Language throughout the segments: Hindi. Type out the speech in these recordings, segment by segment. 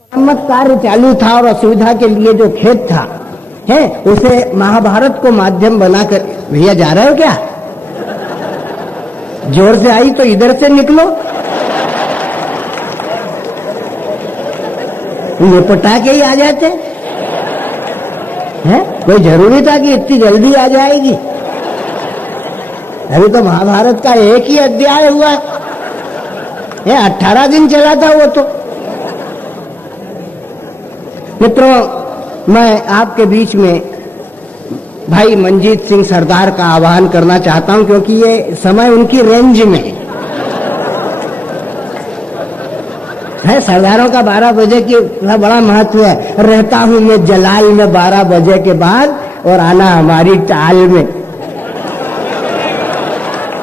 मरम्मत कार्य चालू था और असुविधा के लिए जो खेत था है उसे महाभारत को माध्यम बनाकर, भैया जा रहे हो क्या? जोर से आई तो इधर से निकलो, ये पटा के ही आ जाते हैं। कोई जरूरी था कि इतनी जल्दी आ जाएगी? अभी तो महाभारत का एक ही अध्याय हुआ है, 18 दिन चला था वो तो। मित्रों, मैं आपके बीच में भाई मंजीत सिंह सरदार का आह्वान करना चाहता हूं, क्योंकि ये समय उनकी रेंज में है। सरदारों का 12 बजे की बड़ा महत्व है। रहता हूं मैं जलाल में 12 बजे के बाद और आना हमारी टाल में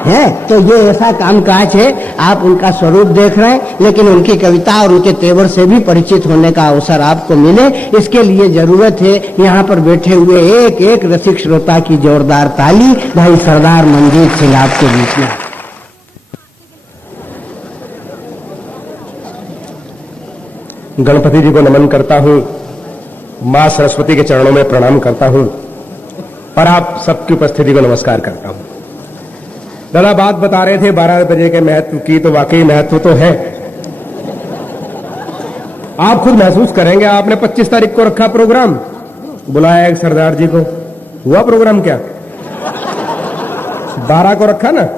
है। तो ये ऐसा कामकाज है, आप उनका स्वरूप देख रहे हैं, लेकिन उनकी कविता और उनके तेवर से भी परिचित होने का अवसर आपको मिले, इसके लिए जरूरत है यहाँ पर बैठे हुए एक एक रसिक श्रोता की जोरदार ताली। भाई सरदार मंजीत सिंह आपके बीच में। गणपति जी को नमन करता हूं, मां सरस्वती के चरणों में प्रणाम करता हूं और आप सबकी उपस्थिति को नमस्कार करता हूं। दादा बात बता रहे थे 12 बजे के महत्व की, तो वाकई महत्व तो है। आप खुद महसूस करेंगे। आपने 25 तारीख को रखा प्रोग्राम, बुलाया एक सरदार जी को, हुआ प्रोग्राम क्या? 12 को रखा ना।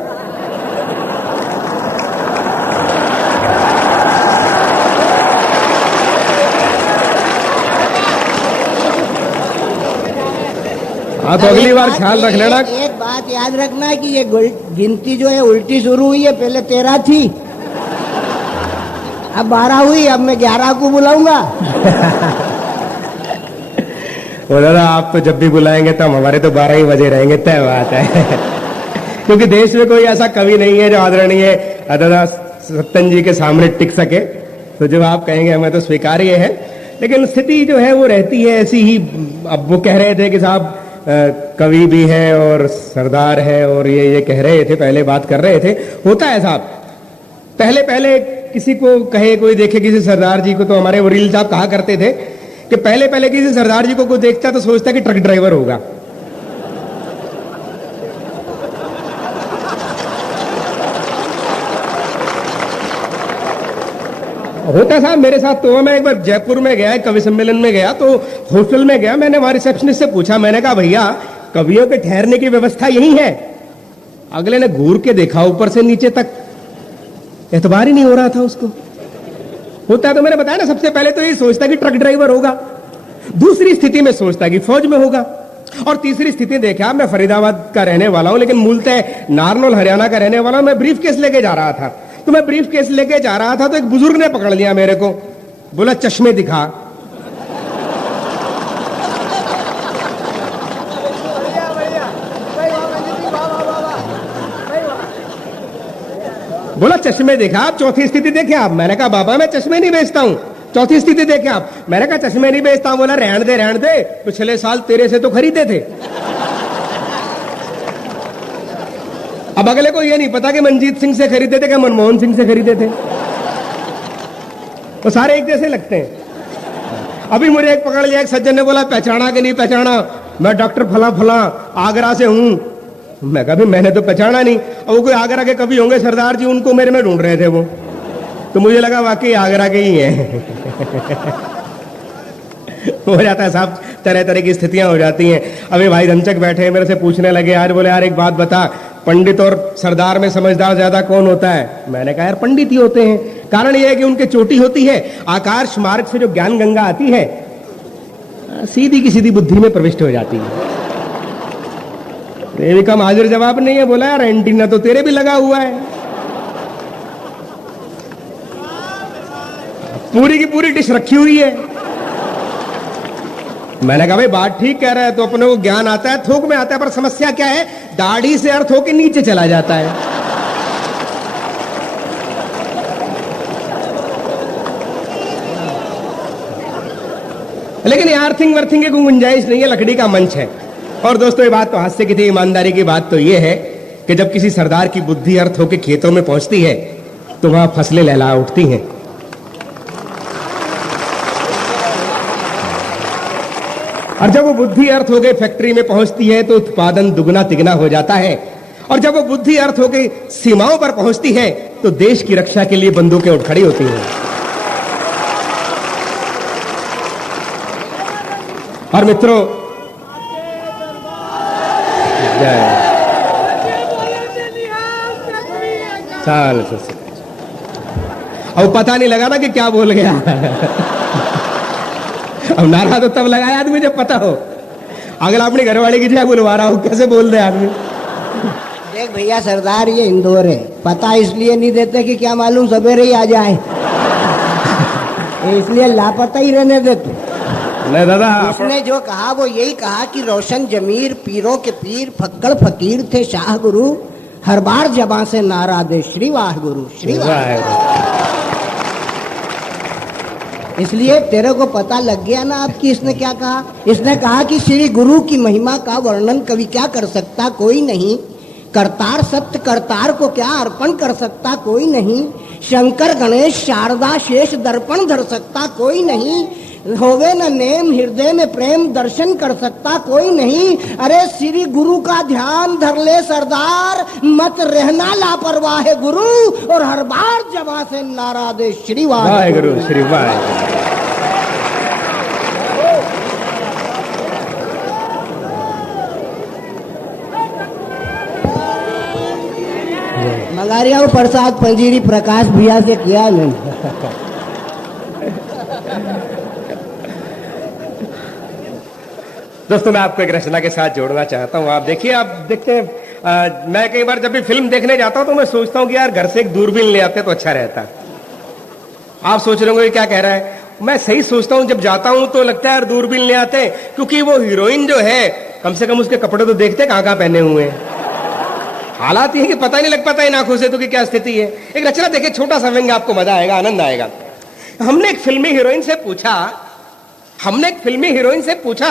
हाँ, तो अगली बार ख्याल रख लेना। एक बात याद रखना है कि ये गिनती जो है उल्टी शुरू हुई है। पहले 13 थी, अब 12 हुई, अब मैं 11 को बुलाऊंगा। वो दादा आप तो जब भी बुलाएंगे तो हमारे तो 12 ही बजे रहेंगे, तय बात है। क्योंकि देश में कोई ऐसा कवि नहीं है जो आदरणीय दादा सत्तन जी के सामने टिक सके। तो जो आप कहेंगे हमें तो स्वीकार्य है, लेकिन स्थिति जो है वो रहती है ऐसी ही। अब वो कह रहे थे कि साहब कवि भी है और सरदार है, और ये कह रहे थे, पहले बात कर रहे थे। होता है साहब, पहले पहले किसी को कहे कोई देखे किसी सरदार जी को, तो हमारे वरील साहब कहा करते थे कि पहले पहले किसी सरदार जी को कोई देखता तो सोचता कि ट्रक ड्राइवर होगा। होता साहब मेरे साथ तो। मैं एक बार जयपुर में गया, कवि सम्मेलन में गया, तो हॉस्टल में गया। मैंने वहां रिसेप्शनिस्ट से पूछा, मैंने कहा भैया कवियों के ठहरने की व्यवस्था यही है? अगले ने घूर के देखा ऊपर से नीचे तक, एतबार ही नहीं हो रहा था उसको। होता है तो मैंने बताया ना, सबसे पहले तो ये सोचता कि ट्रक ड्राइवर होगा, दूसरी स्थिति में सोचता कि फौज में होगा, और तीसरी स्थिति देखा, मैं फरीदाबाद का रहने वाला हूं लेकिन मूलतः नारनौल हरियाणा का रहने वाला हूं। मैं ब्रीफ केस लेके जा रहा था, तो मैं ब्रीफ केस लेके जा रहा था तो एक बुजुर्ग ने पकड़ लिया मेरे को, बोला चश्मे दिखा। बोला चश्मे देखा आप, चौथी स्थिति देखे आप? मैंने कहा बाबा मैं चश्मे नहीं बेचता हूं। चौथी स्थिति देखे आप? मैंने कहा चश्मे नहीं बेचता हूं। बोला रहने दे, पिछले साल तेरे से तो खरीदे थे। अब अगले को ये नहीं पता कि मंजीत सिंह से खरीदे थे कि मनमोहन सिंह से खरीदे थे। वो सारे एक जैसे लगते हैं। अभी मुझे एक पकड़ लिया, एक सज्जन ने बोला पहचाना कि नहीं पहचाना? मैं डॉक्टर फला फला आगरा से हूं। मैं कहा मैंने तो पहचाना नहीं। अब वो कोई आगरा के कवि होंगे सरदार जी, उनको मेरे में ढूंढ रहे थे वो, तो मुझे लगा वाकई आगरा के ही हैं। हो जाता है साहब, तरह तरह की स्थितियां हो जाती हैं। अभी भाई धनचक बैठे हैं, मेरे से पूछने लगे आज, बोले यार एक बात बता, पंडित और सरदार में समझदार ज्यादा कौन होता है? मैंने कहा यार पंडित ही होते हैं। कारण यह है कि उनके चोटी होती है, आकाश मार्ग से जो ज्ञान गंगा आती है सीधी की सीधी बुद्धि में प्रविष्ट हो जाती है। ये भी कम हाजिर जवाब नहीं है। बोला यार एंटीना तो तेरे भी लगा हुआ है, पूरी की पूरी डिश रखी हुई है। मैंने कहा भाई बात ठीक कह रहा है, तो अपने को ज्ञान आता है, थोक में आता है, पर समस्या क्या है, दाढ़ी से अर्थ होके नीचे चला जाता है। लेकिन अर्थिंग वर्थिंग की गुंजाइश नहीं है, लकड़ी का मंच है। और दोस्तों ये बात तो हास्य की थी, ईमानदारी की बात तो ये है कि जब किसी सरदार की बुद्धि अर्थ होके खेतों में पहुंचती है तो वहां फसलें लहला उठती हैं। और जब वो बुद्धि अर्थ हो गई फैक्ट्री में पहुंचती है तो उत्पादन दुगना तिगना हो जाता है। और जब वो बुद्धि अर्थ हो गई सीमाओं पर पहुंचती है तो देश की रक्षा के लिए बंदूकें उठ खड़ी होती हैं। और मित्रों, साल से अब पता नहीं लगा ना कि क्या बोल गया। अब नारा तो तब लगाया आदमी जब पता हो। अगला अपनी घरवाली की जगह बुलवा रहा हूं, कैसे बोल दे आदमी। देख भैया सरदार, ये इंदौर है, पता इसलिए नहीं देते कि क्या मालूम सवेरे ही आ जाए। इसलिए लापता ही रहने देते। नहीं दादा, उसने जो कहा वो यही कहा कि रोशन जमीर पीरों के पीर फक्कड़ फकीर थे शाह गुरु, हर बार जबां से नारा दे श्री वाह गुरु श्री वाह। इसलिए तेरे को पता लग गया ना अब कि इसने क्या कहा। इसने कहा कि श्री गुरु की महिमा का वर्णन कवि क्या कर सकता, कोई नहीं। करतार सत्य करतार को क्या अर्पण कर सकता, कोई नहीं। शंकर गणेश शारदा शेष दर्पण धर सकता, कोई नहीं। होवे न नेम हृदय में प्रेम दर्शन कर सकता, कोई नहीं। अरे श्री गुरु का ध्यान धर ले सरदार, मत रहना लापरवाह गुरु, और हर बार जबां से नारा दे श्री वाह गुरु श्री वाह। मगारिया प्रसाद पंजीरी प्रकाश भैया से किया नहीं। दोस्तों, मैं आपको एक रचना के साथ जोड़ना चाहता हूं। आप देखिए, आप देखते हैं, मैं कई बार जब भी फिल्म देखने जाता हूं तो मैं सोचता हूं कि यार घर से एक दूरबीन ले आते तो अच्छा रहता। आप सोच रहे होंगे क्या कह रहा है। मैं सही सोचता हूं, जब जाता हूं तो लगता है यार दूरबीन ले आते, क्योंकि वो हीरोइन जो है कम से कम उसके कपड़े तो देखते कहां कहां पहने हुए हैं। हालात ये है कि पता ही नहीं लग पाता इन आंखों से तो कि क्या स्थिति है। एक रचना देखिए, छोटा सा व्यंग्य, आपको मजा आएगा, आनंद आएगा। हमने एक फिल्मी हीरोइन से पूछा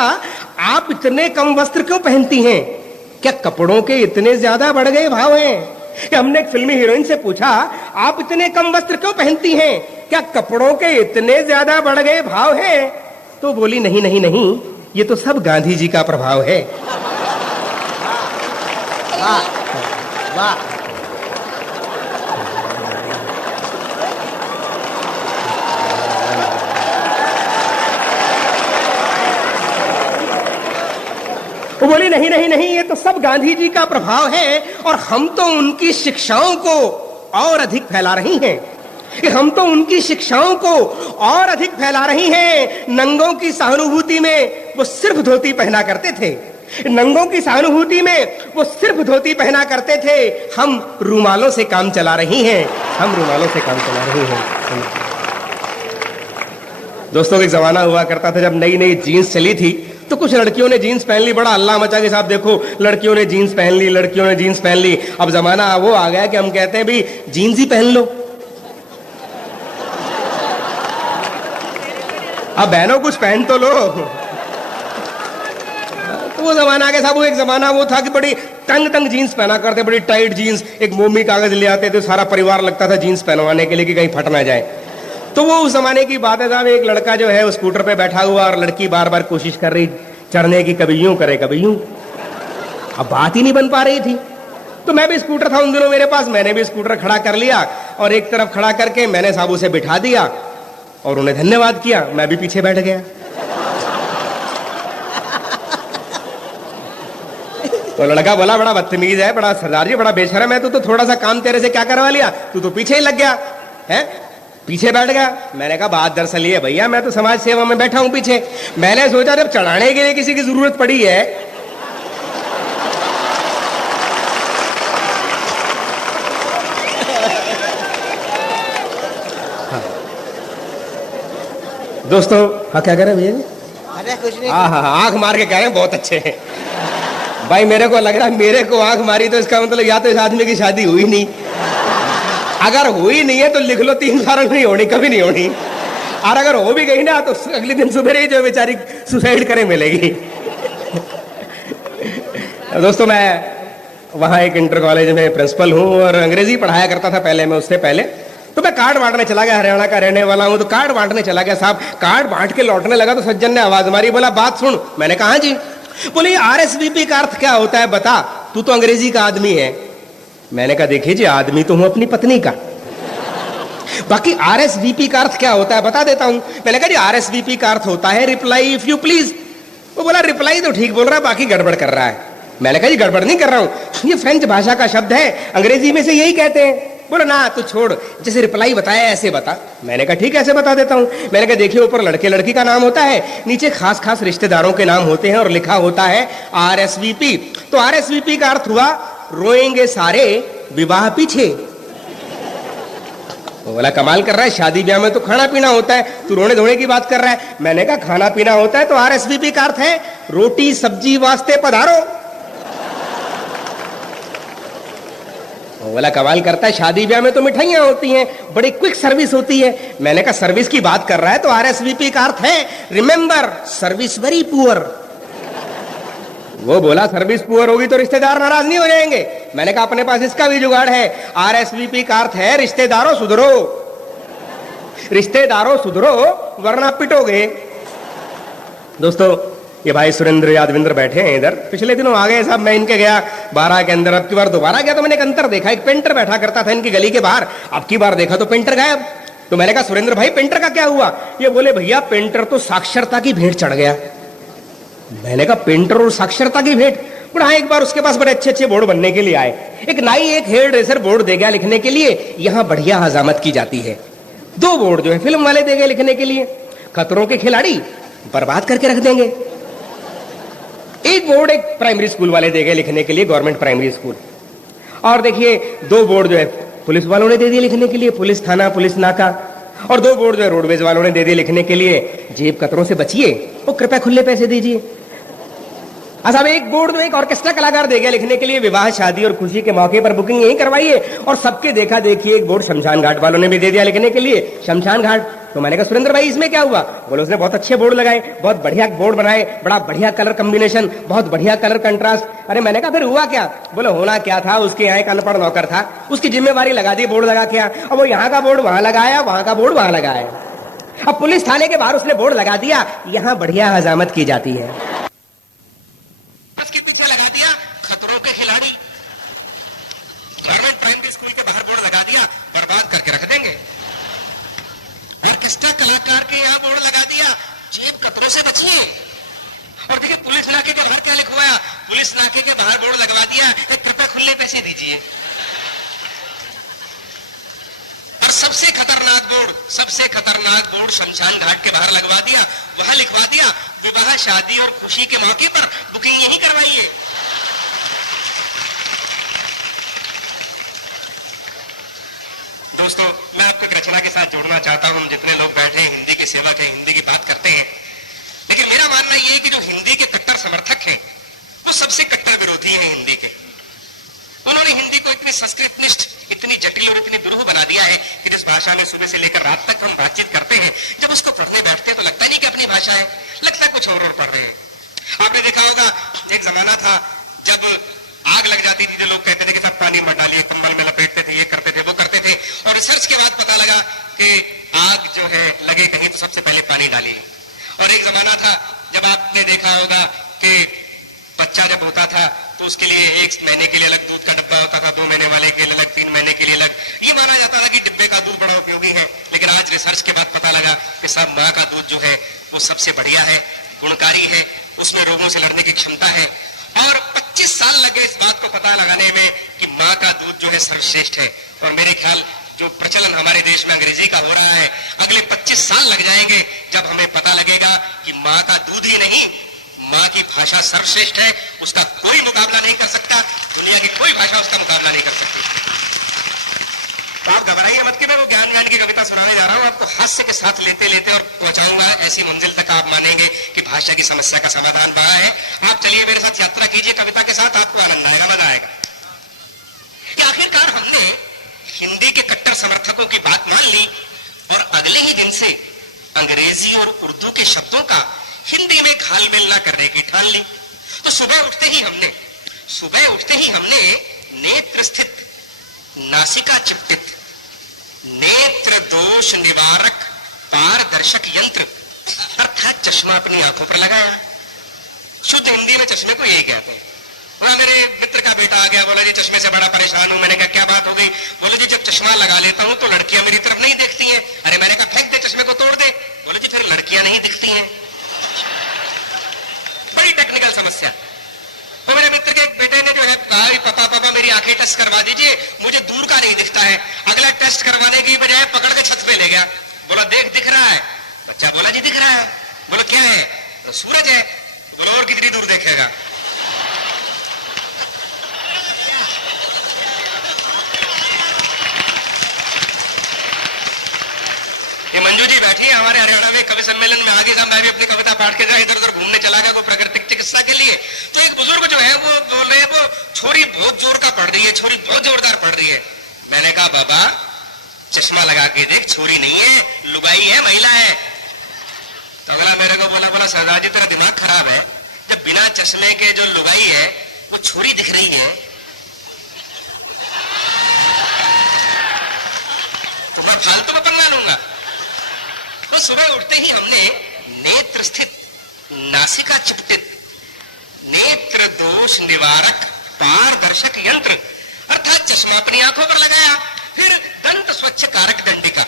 आप इतने कम वस्त्र क्यों पहनती हैं, क्या कपड़ों के इतने ज्यादा बढ़ गए भाव हैं। हमने एक फिल्मी हीरोइन से पूछा आप इतने कम वस्त्र क्यों पहनती हैं, क्या कपड़ों के इतने ज्यादा बढ़ गए भाव हैं। तो बोली नहीं नहीं नहीं, ये तो सब गांधी जी का प्रभाव है। वाह। वो बोली नहीं नहीं नहीं, ये तो सब गांधी जी का प्रभाव है, और हम तो उनकी शिक्षाओं को और अधिक फैला रही हैं। हम तो उनकी शिक्षाओं को और अधिक फैला रही हैं। नंगों की सहानुभूति में वो सिर्फ धोती पहना करते थे। नंगों की सहानुभूति में वो सिर्फ धोती पहना करते थे। हम रूमालों से काम चला रही हैं। हम रूमालों से काम चला रही हैं। दोस्तों, एक जमाना हुआ करता था जब नई नई जीन्स चली थी, तो कुछ लड़कियों ने जीन्स पहन ली, बड़ा अल्लाह मचा के साथ देखो, लड़कियों ने जीन्स पहन ली, लड़कियों ने जीन्स पहन ली। अब जमाना वो आ गया कि हम कहते हैं भी जीन्स ही पहन लो। अब बहनों कुछ पहन तो लो। तो वो जमाना के साथ, वो एक जमाना वो था कि बड़ी तंग तंग जीन्स पहना करते, बड़ी टाइट जीन्स, एक मोमी कागज ले आते थे, सारा परिवार लगता था जीन्स पहनवाने के लिए कि कहीं फट ना जाए। तो वो उस जमाने की बात है साहब। एक लड़का जो है उस स्कूटर पे बैठा हुआ और लड़की बार बार कोशिश कर रही चढ़ने की, कभी यूं करे कभी यूं। अब बात ही नहीं बन पा रही थी। तो मैं भी स्कूटर था उन दिनों मेरे पास, मैंने भी स्कूटर खड़ा कर लिया और एक तरफ खड़ा करके मैंने साहब उसे बिठा दिया और उन्हें धन्यवाद किया। मैं भी पीछे बैठ गया। तो लड़का बोला बड़ा बदतमीज है, बड़ा सरदार जी, बड़ा बेशरम है, तू तो थोड़ा सा काम तेरे से क्या करवा लिया, तू तो पीछे ही लग गया है, पीछे बैठ गया। मैंने कहा बात दरअसल ये भैया, मैं तो समाज सेवा में बैठा हूं पीछे। मैंने सोचा जब चढ़ाने के लिए किसी की जरूरत पड़ी है, हाँ। दोस्तों, हाँ क्या कह रहे हैं भैया? अरे कुछ नहीं। हाँ हाँ, आंख मार के कह रहे हैं बहुत अच्छे हैं भाई। मेरे को लग रहा है मेरे को आंख मारी तो इसका मतलब या तो इस आदमी की शादी हुई नहीं, अगर हुई नहीं है तो लिख लो 3 साल नहीं होनी, कभी नहीं होनी, और अगर हो भी गई ना तो अगले दिन सुबह ही जो बेचारी सुसाइड करे मिलेगी। दोस्तों, मैं वहाँ एक इंटर कॉलेज में प्रिंसिपल हूँ और अंग्रेजी पढ़ाया करता था पहले मैं, उससे पहले। तो मैं कार्ड बांटने चला गया, हरियाणा का रहने वाला हूं, तो कार्ड बांटने चला गया साहब। कार्ड बांट के लौटने लगा तो सज्जन ने आवाज मारी, बोला बात सुन। मैंने कहा हाँ जी। बोले आरएसवीपी का अर्थ क्या होता है बता, तू तो अंग्रेजी का आदमी है। मैंने कहा देखिए जी, आदमी तो हूं अपनी पत्नी का, बाकी आरएसवीपी का अर्थ क्या होता है बता देता हूं। मैंने कहा जी आरएसवीपी का अर्थ होता है रिप्लाई इफ यू प्लीज। वो बोला रिप्लाई तो ठीक बोल रहा है, बाकी गड़बड़ कर रहा है। मैंने कहा जी गड़बड़ नहीं कर रहा हूं, ये फ्रेंच भाषा का शब्द है, अंग्रेजी में से यही कहते हैं। बोला ना तू छोड़, जैसे रिप्लाई बताया ऐसे बता। मैंने कहा ठीक है ऐसे बता देता हूं। मैंने कहा देखिए ऊपर लड़के लड़की का नाम होता है, नीचे खास खास रिश्तेदारों के नाम होते हैं और लिखा होता है आरएसवीपी। तो आरएसवीपी का अर्थ हुआ रोएंगे सारे विवाह पीछे। बोला कमाल कर रहा है, शादी ब्याह में तो खाना पीना होता है, तू रोने धोने की बात कर रहा है। मैंने कहा खाना पीना होता है तो आरएसवीपी का अर्थ है रोटी सब्जी वास्ते पधारो। बोला कमाल करता है, शादी ब्याह में तो मिठाइयां होती हैं, बड़ी क्विक सर्विस होती है। मैंने कहा सर्विस की बात कर रहा है तो आरएसवीपी का अर्थ है रिमेंबर सर्विस वेरी पुअर। वो बोला सर्विस पुअर होगी तो रिश्तेदार नाराज नहीं हो जाएंगे। मैंने कहा अपने पास इसका भी जुगाड़ है, आरएसवीपी का अर्थ है रिश्तेदारों सुधरो, रिश्तेदारों सुधरो वरना पिटोगे। दोस्तों ये भाई सुरेंद्र यादविंद्र बैठे हैं इधर, पिछले दिनों आ गए साहब, मैं इनके गया 12 के अंदर, अब की बार दोबारा गया तो मैंने एक अंतर देखा, एक पेंटर बैठा करता था इनकी गली के बाहर, अब की बार देखा तो पेंटर गायब। तो मैंने कहा सुरेंद्र भाई पेंटर का क्या हुआ? ये बोले भैया पेंटर तो साक्षरता की भेंट चढ़ गया। मैंने कहा पेंटर और साक्षरता की भेंट? बोला हाँ, एक बार उसके पास बड़े अच्छे अच्छे बोर्ड बनने के लिए आए, एक नाई एक हेयर ड्रेसर बोर्ड दे गया लिखने के लिए, यहां बढ़िया हजामत की जाती है। 2 बोर्ड जो है फिल्म वाले दे गए लिखने के लिए, खतरों के खिलाड़ी बर्बाद करके रख देंगे। एक बोर्ड एक प्राइमरी स्कूल वाले दे गए लिखने के लिए, गवर्नमेंट प्राइमरी स्कूल। और देखिए 2 बोर्ड जो है पुलिस वालों ने दे दिए लिखने के लिए, पुलिस थाना पुलिस नाका। और 2 बोर्ड जो है रोडवेज वालों ने दे दिए लिखने के लिए, जेब कतरों से बचिए और कृपया खुले पैसे दीजिए। साहब एक बोर्ड में एक ऑर्केस्ट्रा कलाकार दे गया लिखने के लिए, विवाह शादी और खुशी के मौके पर बुकिंग यही करवाइए। और सबके देखा देखिए एक बोर्ड शमशान घाट वालों ने भी दे दिया लिखने के लिए, शमशान घाट। तो मैंने कहा सुरेंद्र भाई इसमें क्या हुआ? बोले उसने बहुत अच्छे बोर्ड लगाए, बहुत बढ़िया बोर्ड बनाए, बड़ा बढ़िया कलर कॉम्बिनेशन, बहुत बढ़िया कलर कंट्रास्ट। अरे मैंने कहा फिर हुआ क्या? बोले होना क्या था, उसके यहाँ एक अनपढ़ नौकर था, उसकी जिम्मेवारी लगा दी बोर्ड लगा के। अब वो यहाँ का बोर्ड वहां लगाया, वहां का बोर्ड वहां लगाया। अब पुलिस थाने के बाहर उसने बोर्ड लगा दिया, यहाँ बढ़िया हजामत की जाती है। लगा दिया खतरों के खिलाड़ी, गवर्नमेंट प्राइमरी स्कूल के बाहर बोर्ड लगा दिया, बर्बाद करके रख देंगे। ऑर्केस्ट्रा कलाकार के यहाँ बोर्ड लगा दिया, जेब कतरों से बचिए। और देखिए पुलिस नाके के बाहर क्या लिखवाया, पुलिस नाके के बाहर बोर्ड लगवा दिया, एक कृपया खुले पैसे दीजिए। और सबसे खतरनाक बोर्ड शमशान घाट के बाहर लगवा दिया, वहां लिखवा दिया विवाह शादी और खुशी के मौके पर बुकिंग यही करवाइए। दोस्तों मैं आपको एक रचना के साथ जोड़ना चाहता हूं। हम जितने लोग बैठे हैं हिंदी के सेवक हैं, हिंदी की बात करते हैं, लेकिन मेरा मानना यह है कि जो हिंदी के कट्टर समर्थक हैं वो सबसे कट्टर विरोधी हैं हिंदी के। उन्होंने हिंदी को इतनी संस्कृतनिष्ठ, इतनी जटिल और इतनी दुरूह बना दिया है कि जिस भाषा में सुबह से लेकर रात तक हम बातचीत करते हैं, जब उसको पढ़ने बैठते हैं तो लगता नहीं कि अपनी भाषा है, लगता है कुछ और पढ़ रहे हैं। आपने देखा होगा एक जमाना था जब आग लग जाती थी, जो लोग कहते थे कि सब पानी में डालिए, कंबल में लपेटते थे, ये करते थे वो करते थे। और रिसर्च के बाद पता लगा कि आग जो है लगे कहीं तो सबसे पहले पानी डालिए। और एक जमाना था जब आपने देखा होगा कि बच्चा जब होता था तो उसके लिए 1 महीने के लिए अलग दूध का डिब्बा होता था, 2 महीने वाले के लिए अलग, 3 महीने के लिए अलग। ये माना जाता था कि डिब्बे का दूध बड़ा उपयोगी है, लेकिन आज रिसर्च के बाद पता लगा कि सब माँ का दूध जो है वो सबसे बढ़िया है, गुणकारी है, उसमें रोगों से लड़ने की क्षमता है। और 25 साल लगे इस बात को पता लगाने में कि माँ का दूध जो है सर्वश्रेष्ठ है। और मेरे ख्याल जो प्रचलन हमारे देश में अंग्रेजी का हो रहा है, अगले 25 साल लग जाएंगे जब हमें पता लगेगा कि माँ का दूध ही नहीं, माँ की भाषा सर्वश्रेष्ठ है, उसका कोई मुकाबला नहीं कर सकता, दुनिया की कोई भाषा उसका मुकाबला नहीं कर सकती। तो आप घबराइए मत कि मैं वो ज्ञान की कविता सुनाने जा रहा हूं, आपको हास्य के साथ लेते लेते और पहुंचाऊंगा ऐसी मंजिल तक आप मानेंगे कि भाषा की समस्या का समाधान कहां है। आप चलिए मेरे साथ यात्रा कीजिए कविता के साथ, आपको आनंद आएगा, मजा आएगा। आखिरकार हमने हिंदी के कट्टर समर्थकों की बात मान ली और अगले ही दिन से अंग्रेजी और उर्दू के शब्दों का हिंदी में घालमेल न करने की ठान ली। तो सुबह उठते ही हमने नेत्र स्थित, नासिका चिपटित, नेत्र दोष निवारक पारदर्शक यंत्र अर्थात चश्मा अपनी आंखों पर लगाया। शुद्ध हिंदी में चश्मे को यही कहते हैं। वहां मेरे मित्र का बेटा आ गया, बोला जी चश्मे से बड़ा परेशान हूं। मैंने कहा क्या बात हो गई? बोले जी जब चश्मा लगा लेता हूं तो लड़कियां मेरी तरफ नहीं देखती हैं। अरे मैंने कहा फेंक दे चश्मे को, तोड़ दे। बोले जी फिर लड़कियां नहीं दिखती हैं। बड़ी टेक्निकल समस्या। तो मेरे मित्र के बेटे ने जो है कहा पापा मेरी आंखें टेस्ट करवा दीजिए, मुझे दूर का नहीं दिखता है। अगला टेस्ट करवाने की बजाय पकड़ के छत पे ले गया। बोला देख दिख रहा है? बच्चा बोला जी दिख रहा है। बोला क्या है? तो सूरज है। बोला और कितनी दूर देखेगा? ये मंजू जी बैठी है हमारे हरियाणा में कवि सम्मेलन में। आगे मैं भी अपनी कविता पाठ के इधर उधर घूमने चला गया, को प्राकृतिक चिकित्सा के लिए। तो एक बुजुर्ग जो है वो बोल रहे हैं वो छोरी बहुत जोर का पड़ रही है, छोरी बहुत जोरदार पड़ रही है। मैंने कहा बाबा चश्मा लगा के देख, छोरी नहीं है, लुगाई है, महिला है। तो अगला मेरे को बोला सरदार जी तेरा दिमाग खराब है, जब बिना चश्मे के जो लुगाई है वो छोरी दिख रही है तो मैं फालतू में पंगा लूंगा। तो सुबह उठते ही हमने नेत्र स्थित नासिका चिपटित नेत्र दोष निवारक पारदर्शक यंत्र अर्थात चश्मा अपनी आंखों पर लगाया। फिर दंत स्वच्छ कारक दंडिका,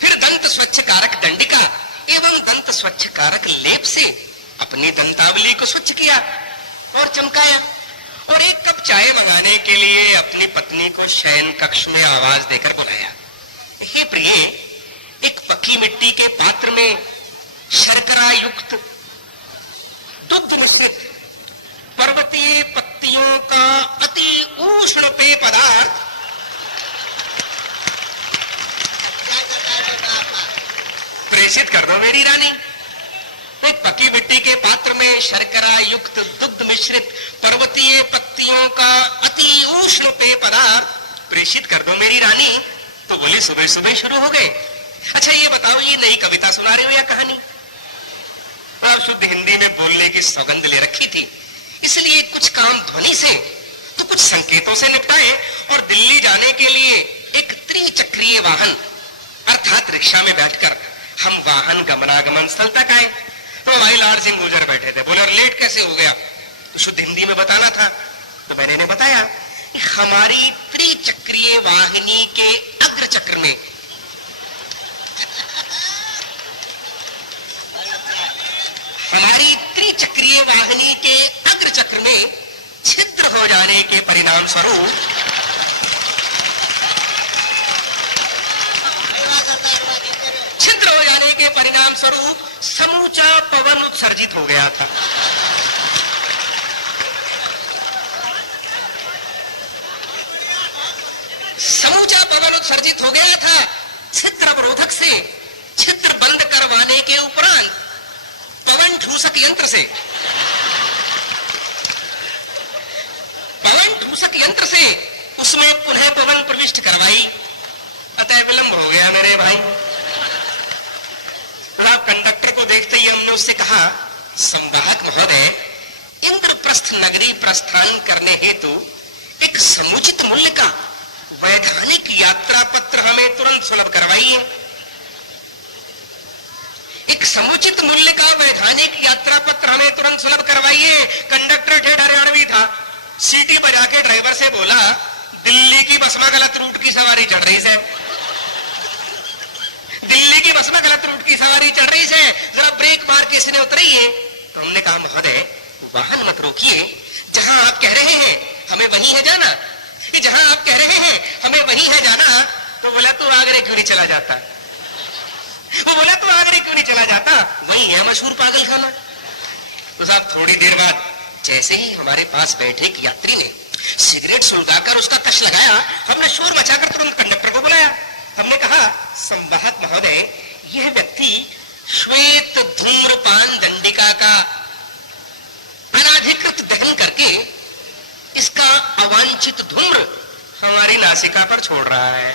फिर दंत स्वच्छ कारक दंडिका एवं दंत स्वच्छ कारक लेप से अपनी दंतावली को स्वच्छ किया और चमकाया। और एक कप चाय मंगाने के लिए अपनी पत्नी को शयन कक्ष में आवाज देकर बुलाया। हे प्रिय, एक पक्की मिट्टी के पात्र में शर्करा युक्त दुग्ध मिश्रित पर्वतीय पत्तियों का अति उष्ण पेय पदार्थ प्रेषित कर दो मेरी रानी। एक पक्की मिट्टी के पात्र में शर्करा युक्त दुग्ध मिश्रित पर्वतीय पत्तियों का अति उष्ण पेय पदार्थ प्रेषित कर दो मेरी रानी। तो बोले सुबह सुबह शुरू हो गए। अच्छा ये बताओ, ये नई कविता सुना रहे हो या कहानी? आप शुद्ध हिंदी में बोलने की सौगंध ले रखी थी, इसलिए कुछ काम ध्वनि से तो कुछ संकेतों से निपटाए और दिल्ली जाने के लिए एक त्रिचक्रीय वाहन अर्थात रिक्शा में बैठकर हम वाहन गमनागमन स्थल तक आए। तो भाई लाल सिंह गुर्जर बैठे थे। बोले लेट कैसे हो गया? तो शुद्ध हिंदी में बताना था। तो मैंने इन्हें बताया हमारी त्रिचक्रीय वाहिनी के अग्र चक्र में छिद्र हो जाने के परिणाम स्वरूप समूचा पवन उत्सर्जित हो गया था। समूचा पवन उत्सर्जित हो गया था। छिद्र अवरोधक से छिद्र बंद करवाने के उपरांत पवन ठूसक यंत्र से उसमें पुनः पवन प्रविष्ट करवाई। अतः विलंब हो गया मेरे भाई। कंडक्टर को देखते ही हमने उससे कहा, संवाहक महोदय, इंद्रप्रस्थ नगरी प्रस्थान करने हेतु एक समुचित मूल्य का वैधानिक यात्रा पत्र हमें तुरंत सुलभ करवाइए। एक समुचित मूल्य का वैधानिक यात्रा पत्र हमें तुरंत सुलभ करवाइए। कंडक्टर ठेठ हरियाणवी था। सीटी बजा के ड्राइवर से बोला, दिल्ली की बस में गलत रूट की सवारी चढ़ रही है, दिल्ली की बस में गलत रूट की सवारी चढ़ रही है, जरा ब्रेक मार के इसने उतरिए। तो हमने कहा, महोदय वाहन मत रोकिए, जहां आप कह रहे हैं हमें वहीं है जाना, जहां आप कह रहे हैं हमें वहीं है जाना। तो बोला तू आगरे क्यों नहीं चला जाता? वो बोला तू आगरे क्यों नहीं चला जाता, वही है मशहूर पागल खाना। तो साहब थोड़ी देर बाद जैसे ही हमारे पास बैठे एक यात्री ने सिगरेट सुलगाकर उसका कश लगाया, हमने शोर मचाकर तुरंत कंडक्टर को बुलाया। हमने कहा, संवाहक महोदय, यह व्यक्ति श्वेत धूम्रपान दंडिका का अनाधिकृत दहन करके इसका अवांछित धूम्र हमारी नासिका पर छोड़ रहा है।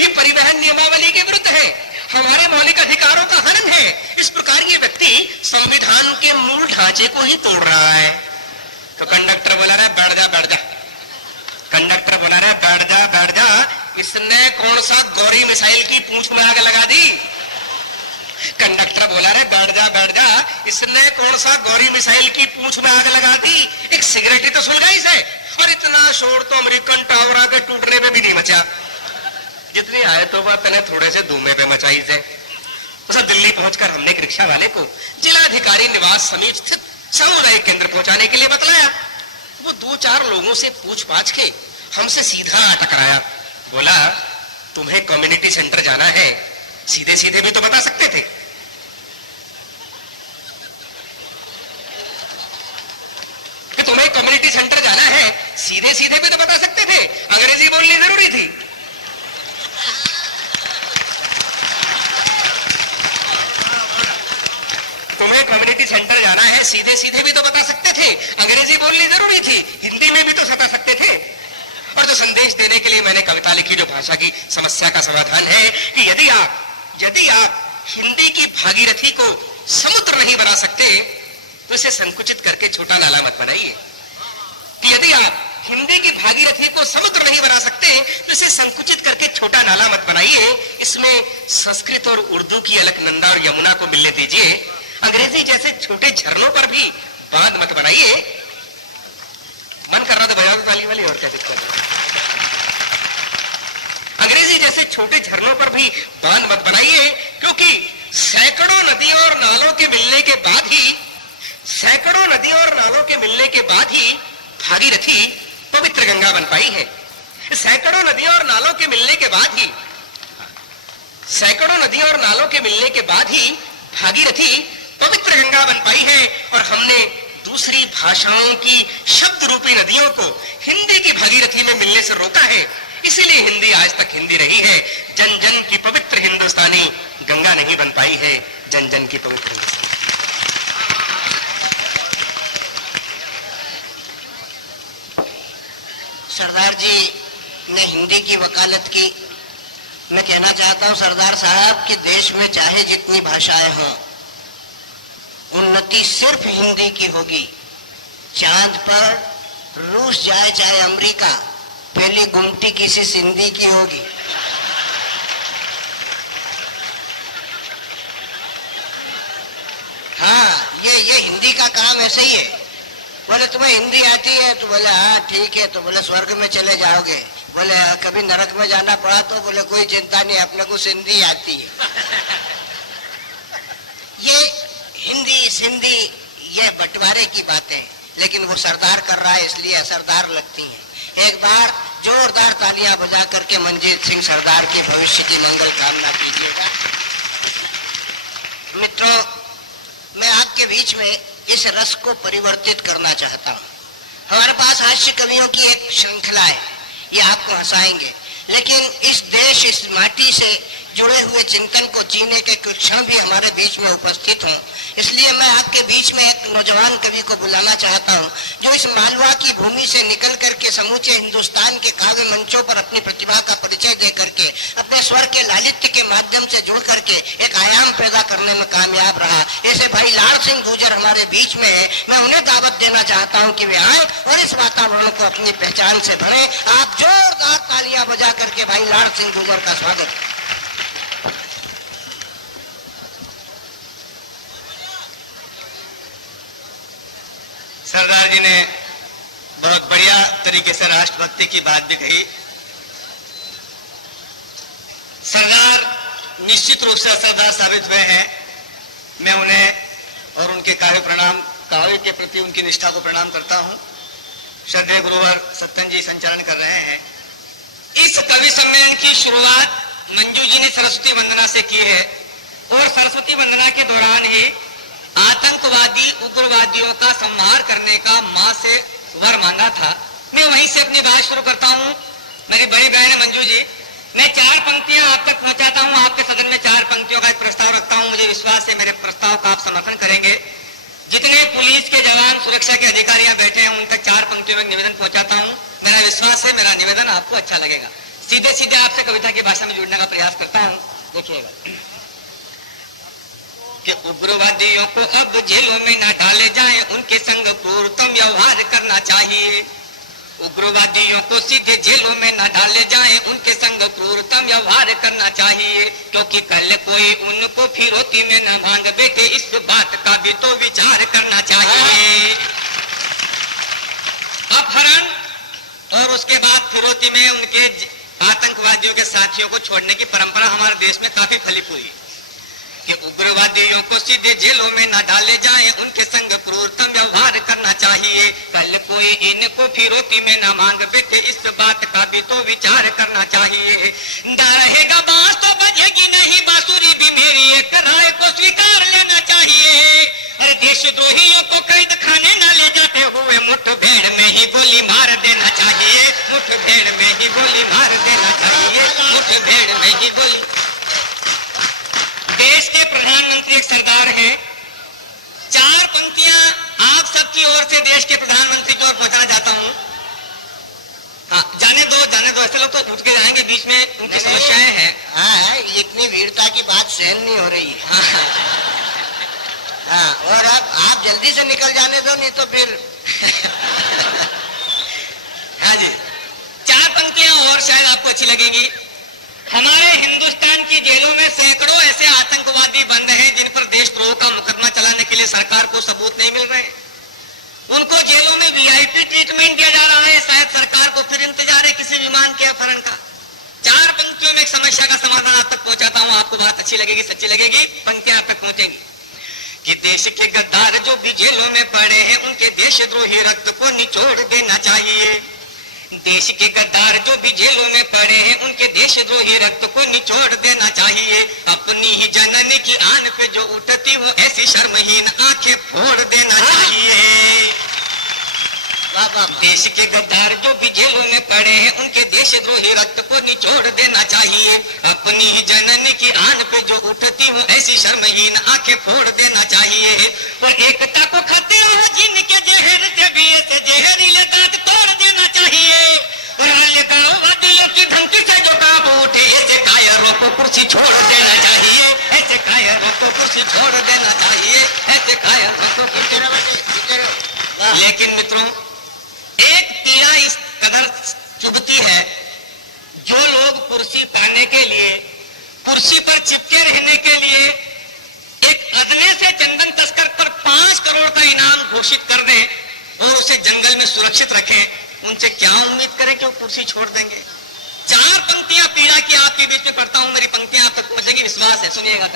ये परिवहन नियमावली के विरुद्ध है, हमारे मौलिक अधिकारों का हनन है। इस प्रकार ये व्यक्ति संविधान के मूल ढांचे को ही तोड़ रहा है। तो कंडक्टर बोला रहा, बैठ जा बैठ जा। इसने कौन सा गौरी मिसाइल की पूंछ में आग लगा दी? कंडक्टर बोला रे बैठ जा बैठ जा, इसने कौन सा गौरी मिसाइल की पूंछ में आग लगा दी? एक सिगरेट ही तो सुलगाई से। और इतना शोर तो अमेरिकन टावर के टूटने पे भी नहीं मचा, जितनी आए तो वह तने थोड़े से धूमे पे मचाई से। उसे दिल्ली पहुंचकर हमने एक रिक्शा वाले को जिलाधिकारी निवास समीप स्थित सामुदायिक केंद्र पहुंचाने के लिए बतलाया। वो 2-4 लोगों से पूछ पाछ के हमसे सीधा टकराया। बोला तुम्हें कम्युनिटी सेंटर जाना है, सीधे सीधे भी तो बता सकते थे। कि तुम्हें कम्युनिटी सेंटर जाना है, सीधे सीधे भी तो बता सकते थे, अंग्रेजी बोलनी जरूरी थी। तुम्हें कम्युनिटी सेंटर जाना है, सीधे सीधे भी तो बता सकते थे, अंग्रेजी बोलनी जरूरी थी, हिंदी में भी तो बता सकते थे। और जो संदेश देने के लिए मैंने कविता लिखी, जो भाषा की समस्या का समाधान है कि यदि आप हिंदी की भागीरथी को समुद्र नहीं बना सकते तो इसे संकुचित करके छोटा नाला मत बनाइए। कि यदि आप हिंदी की भागीरथी को समुद्र नहीं बना सकते तो इसे संकुचित करके छोटा नाला मत बनाइए। इसमें संस्कृत और उर्दू की अलकनंदा और यमुना को मिलने दीजिए। अंग्रेजी जैसे छोटे झरनों पर भी बांध मत बनाइए। मन कर रहा था बजा दो ताली वाली, और क्या दिक्कत है? अंग्रेजी जैसे छोटे झरनों पर भी बांध मत बनाइए, क्योंकि सैकड़ों नदियों और नालों के मिलने के बाद ही भागीरथी पवित्र गंगा बन पाई है। सैकड़ों नदियों और नालों के मिलने के बाद ही भागीरथी पवित्र गंगा बन पाई है। और हमने दूसरी भाषाओं की शब्द रूपी नदियों को हिंदी की भागीरथी में मिलने से रोका है। इसीलिए हिंदी आज तक हिंदी रही है। जन जन की पवित्र हिंदुस्तानी गंगा नहीं बन पाई है, जन जन की पवित्र। सरदार जी ने हिंदी की वकालत की। मैं कहना चाहता हूं सरदार साहब कि देश में चाहे जितनी भाषाएं हों, उन्नति सिर्फ हिंदी की होगी। चांद पर रूस जाए चाहे अमेरिका, पहली गुमटी किसी सिंधी की होगी। हाँ, ये हिंदी का काम ऐसे ही है। बोले तुम्हें हिंदी आती है तो बोले हाँ ठीक है, तो बोले स्वर्ग में चले जाओगे। बोले कभी नरक में जाना पड़ा तो बोले कोई चिंता नहीं, अपने को सिंधी आती है। ये हिंदी सिंधी ये बंटवारे की बातें, लेकिन वो सरदार कर रहा है इसलिए असरदार लगती हैं। एक बार जोरदार तालियां बजा करके मंजीत सिंह सरदार की भविष्य की मंगल कामना कीजिएगा। मित्रों, मैं आपके बीच में इस रस को परिवर्तित करना चाहता हूँ। हमारे पास हास्य कवियों की एक श्रृंखला है, ये आपको हंसाएंगे, लेकिन इस देश इस माटी से जुड़े हुए चिंतन को जीने के कुछ क्षण भी हमारे बीच में उपस्थित हों। इसलिए मैं आपके बीच में एक नौजवान कवि को बुलाना चाहता हूं, जो इस मालवा की भूमि से निकल करके समूचे हिंदुस्तान के काव्य मंचों पर अपनी प्रतिभा का परिचय दे करके अपने स्वर के लालित्य के माध्यम से जुड़ करके एक आयाम पैदा करने में कामयाब रहा। ऐसे भाई लाड़ सिंह गुर्जर हमारे बीच में है। मैं उन्हें दावत देना चाहता हूँ कि वे आए और इस वातावरण को अपनी पहचान से भरे। आप जोरदार तालियां बजा करके भाई लाड़ सिंह गुर्जर का स्वागत। सरदार जी ने बहुत बढ़िया तरीके से राष्ट्रभक्ति की बात भी कही। सरदार निश्चित रूप से असरदार साबित हुए हैं। मैं उन्हें और उनके काव्य के प्रति उनकी निष्ठा को प्रणाम करता हूं। श्रद्धेय गुरुवर सत्तन जी संचालन कर रहे हैं। इस कवि सम्मेलन की शुरुआत मंजू जी ने सरस्वती वंदना से की है और सरस्वती वंदना के दौरान ही आतंकवादी उग्रवादियों का संहार करने का मां से वर मांगा था। मैं वहीं से अपनी बात शुरू करता हूं। मेरी बड़ी बहन मंजू जी, मैं 4 पंक्तियां आप तक पहुंचाता हूं। आपके सदन में 4 पंक्तियों का एक प्रस्ताव रखता हूं। मुझे विश्वास है मेरे प्रस्ताव का आप समर्थन करेंगे। जितने पुलिस के जवान सुरक्षा के अधिकारी यहाँ बैठे हैं उन तक 4 पंक्तियों में निवेदन पहुंचाता हूँ। मेरा विश्वास है मेरा निवेदन आपको अच्छा लगेगा। सीधे सीधे आपसे कविता की भाषा में जुड़ने का प्रयास करता हूँ। देखिएगा कि उग्रवादियों को अब जेलों में न डाले जाएं, उनके संग क्रूरतम व्यवहार करना चाहिए। उग्रवादियों को सीधे जेलों में न डाले जाएं, उनके संग क्रूरतम व्यवहार करना चाहिए, क्योंकि कल कोई उनको फिरौती में न मांग बैठे, इस बात का भी तो विचार करना चाहिए। अपहरण और उसके बाद फिरौती में उनके आतंकवादियों के साथियों को छोड़ने की परंपरा हमारे देश में काफी फली फूली कि उग्रवादियों को सीधे जेलों में न डाले जाएं, उनके संग क्रूरतम व्यवहार करना चाहिए, कल कोई इनको फिरौती में न मांग बैठे, इस बात का भी तो विचार करना चाहिए। डर रहेगा बांस तो बजेगी नहीं बांसुरी भी, मेरी एक राय को स्वीकार लेना चाहिए। अरे देशद्रोहियों को कैद खाने न ले जाते हुए मुठभेड़ में ही गोली मार देना चाहिए, मुठभेड़ में ही गोली मार देना चाहिए, मुठभेड़ में ही गोली। देश के प्रधानमंत्री एक सरदार हैं, 4 पंक्तियां आप सबकी ओर से देश के प्रधानमंत्री को पहुंचाना चाहता हूं। जाने दो ऐसे लोग तो उठ के जाएंगे, बीच में उनकी समस्याएं हैं। हाँ, इतनी वीरता की बात सहन नहीं हो रही है। हाँ, और अब आप जल्दी से निकल जाने दो, नहीं तो फिर हाँ जी, 4 पंक्तियां और शायद आपको अच्छी लगेंगी। हमारे हिंदुस्तान की जेलों में सैकड़ों ऐसे आतंकवादी बंद हैं जिन पर देशद्रोह का मुकदमा चलाने के लिए सरकार को सबूत नहीं मिल रहे। उनको जेलों में वीआईपी ट्रीटमेंट दिया जा रहा है, शायद सरकार को फिर इंतजार है किसी विमान के अपहरण का। 4 पंक्तियों में एक समस्या का समाधान आप तक पहुंचाता हूं, आपको बात अच्छी लगेगी, सच्ची लगेगी, पंक्तियां आप तक पहुंचेंगी। कि देश के गद्दार जो भी जेलों में पड़े हैं, उनके देशद्रोही रक्त को निचोड़ देना चाहिए। देश के गद्दार जो भी जेलों में पड़े हैं, उनके देशद्रोही रक्त को निचोड़ देना चाहिए। अपनी ही जननी की आन पे जो उठती वो ऐसी शर्महीन आंखें फोड़ देना चाहिए। देश के गद्दार जो भी जेलों में पड़े हैं, उनके देशद्रोही रक्त को निचोड़ देना चाहिए। अपनी ही जननी की आन पे जो उठती वो ऐसी शर्महीन आंखें फोड़ देना चाहिए। और एकता को खतरा हो जिनके जहर से भी ऐसे जहरीले दांत तोड़ देना चाहिए। की धमकी से जो काबू उठे, ऐसे कायरों को कुर्सी छोड़ देना चाहिए, ऐसे कायरों को कुर्सी छोड़ देना चाहिए, ऐसे कायरों को कुर्सी। लेकिन मित्रों, एक पीड़ा इस कदर चुभती है, जो लोग कुर्सी पाने के लिए, कुर्सी पर चिपके रहने के लिए एक अदने से चंदन तस्कर पर 5 करोड़ का इनाम घोषित कर दे और उसे जंगल में सुरक्षित रखे, उनसे क्या उम्मीद करें कि वो कुर्सी छोड़ देंगे। 4 पंक्तियां पीड़ा की आपके बीच में पढ़ता हूं, मेरी पंक्तियां आप तक पहुंचेंगी, विश्वास है, सुनिएगा।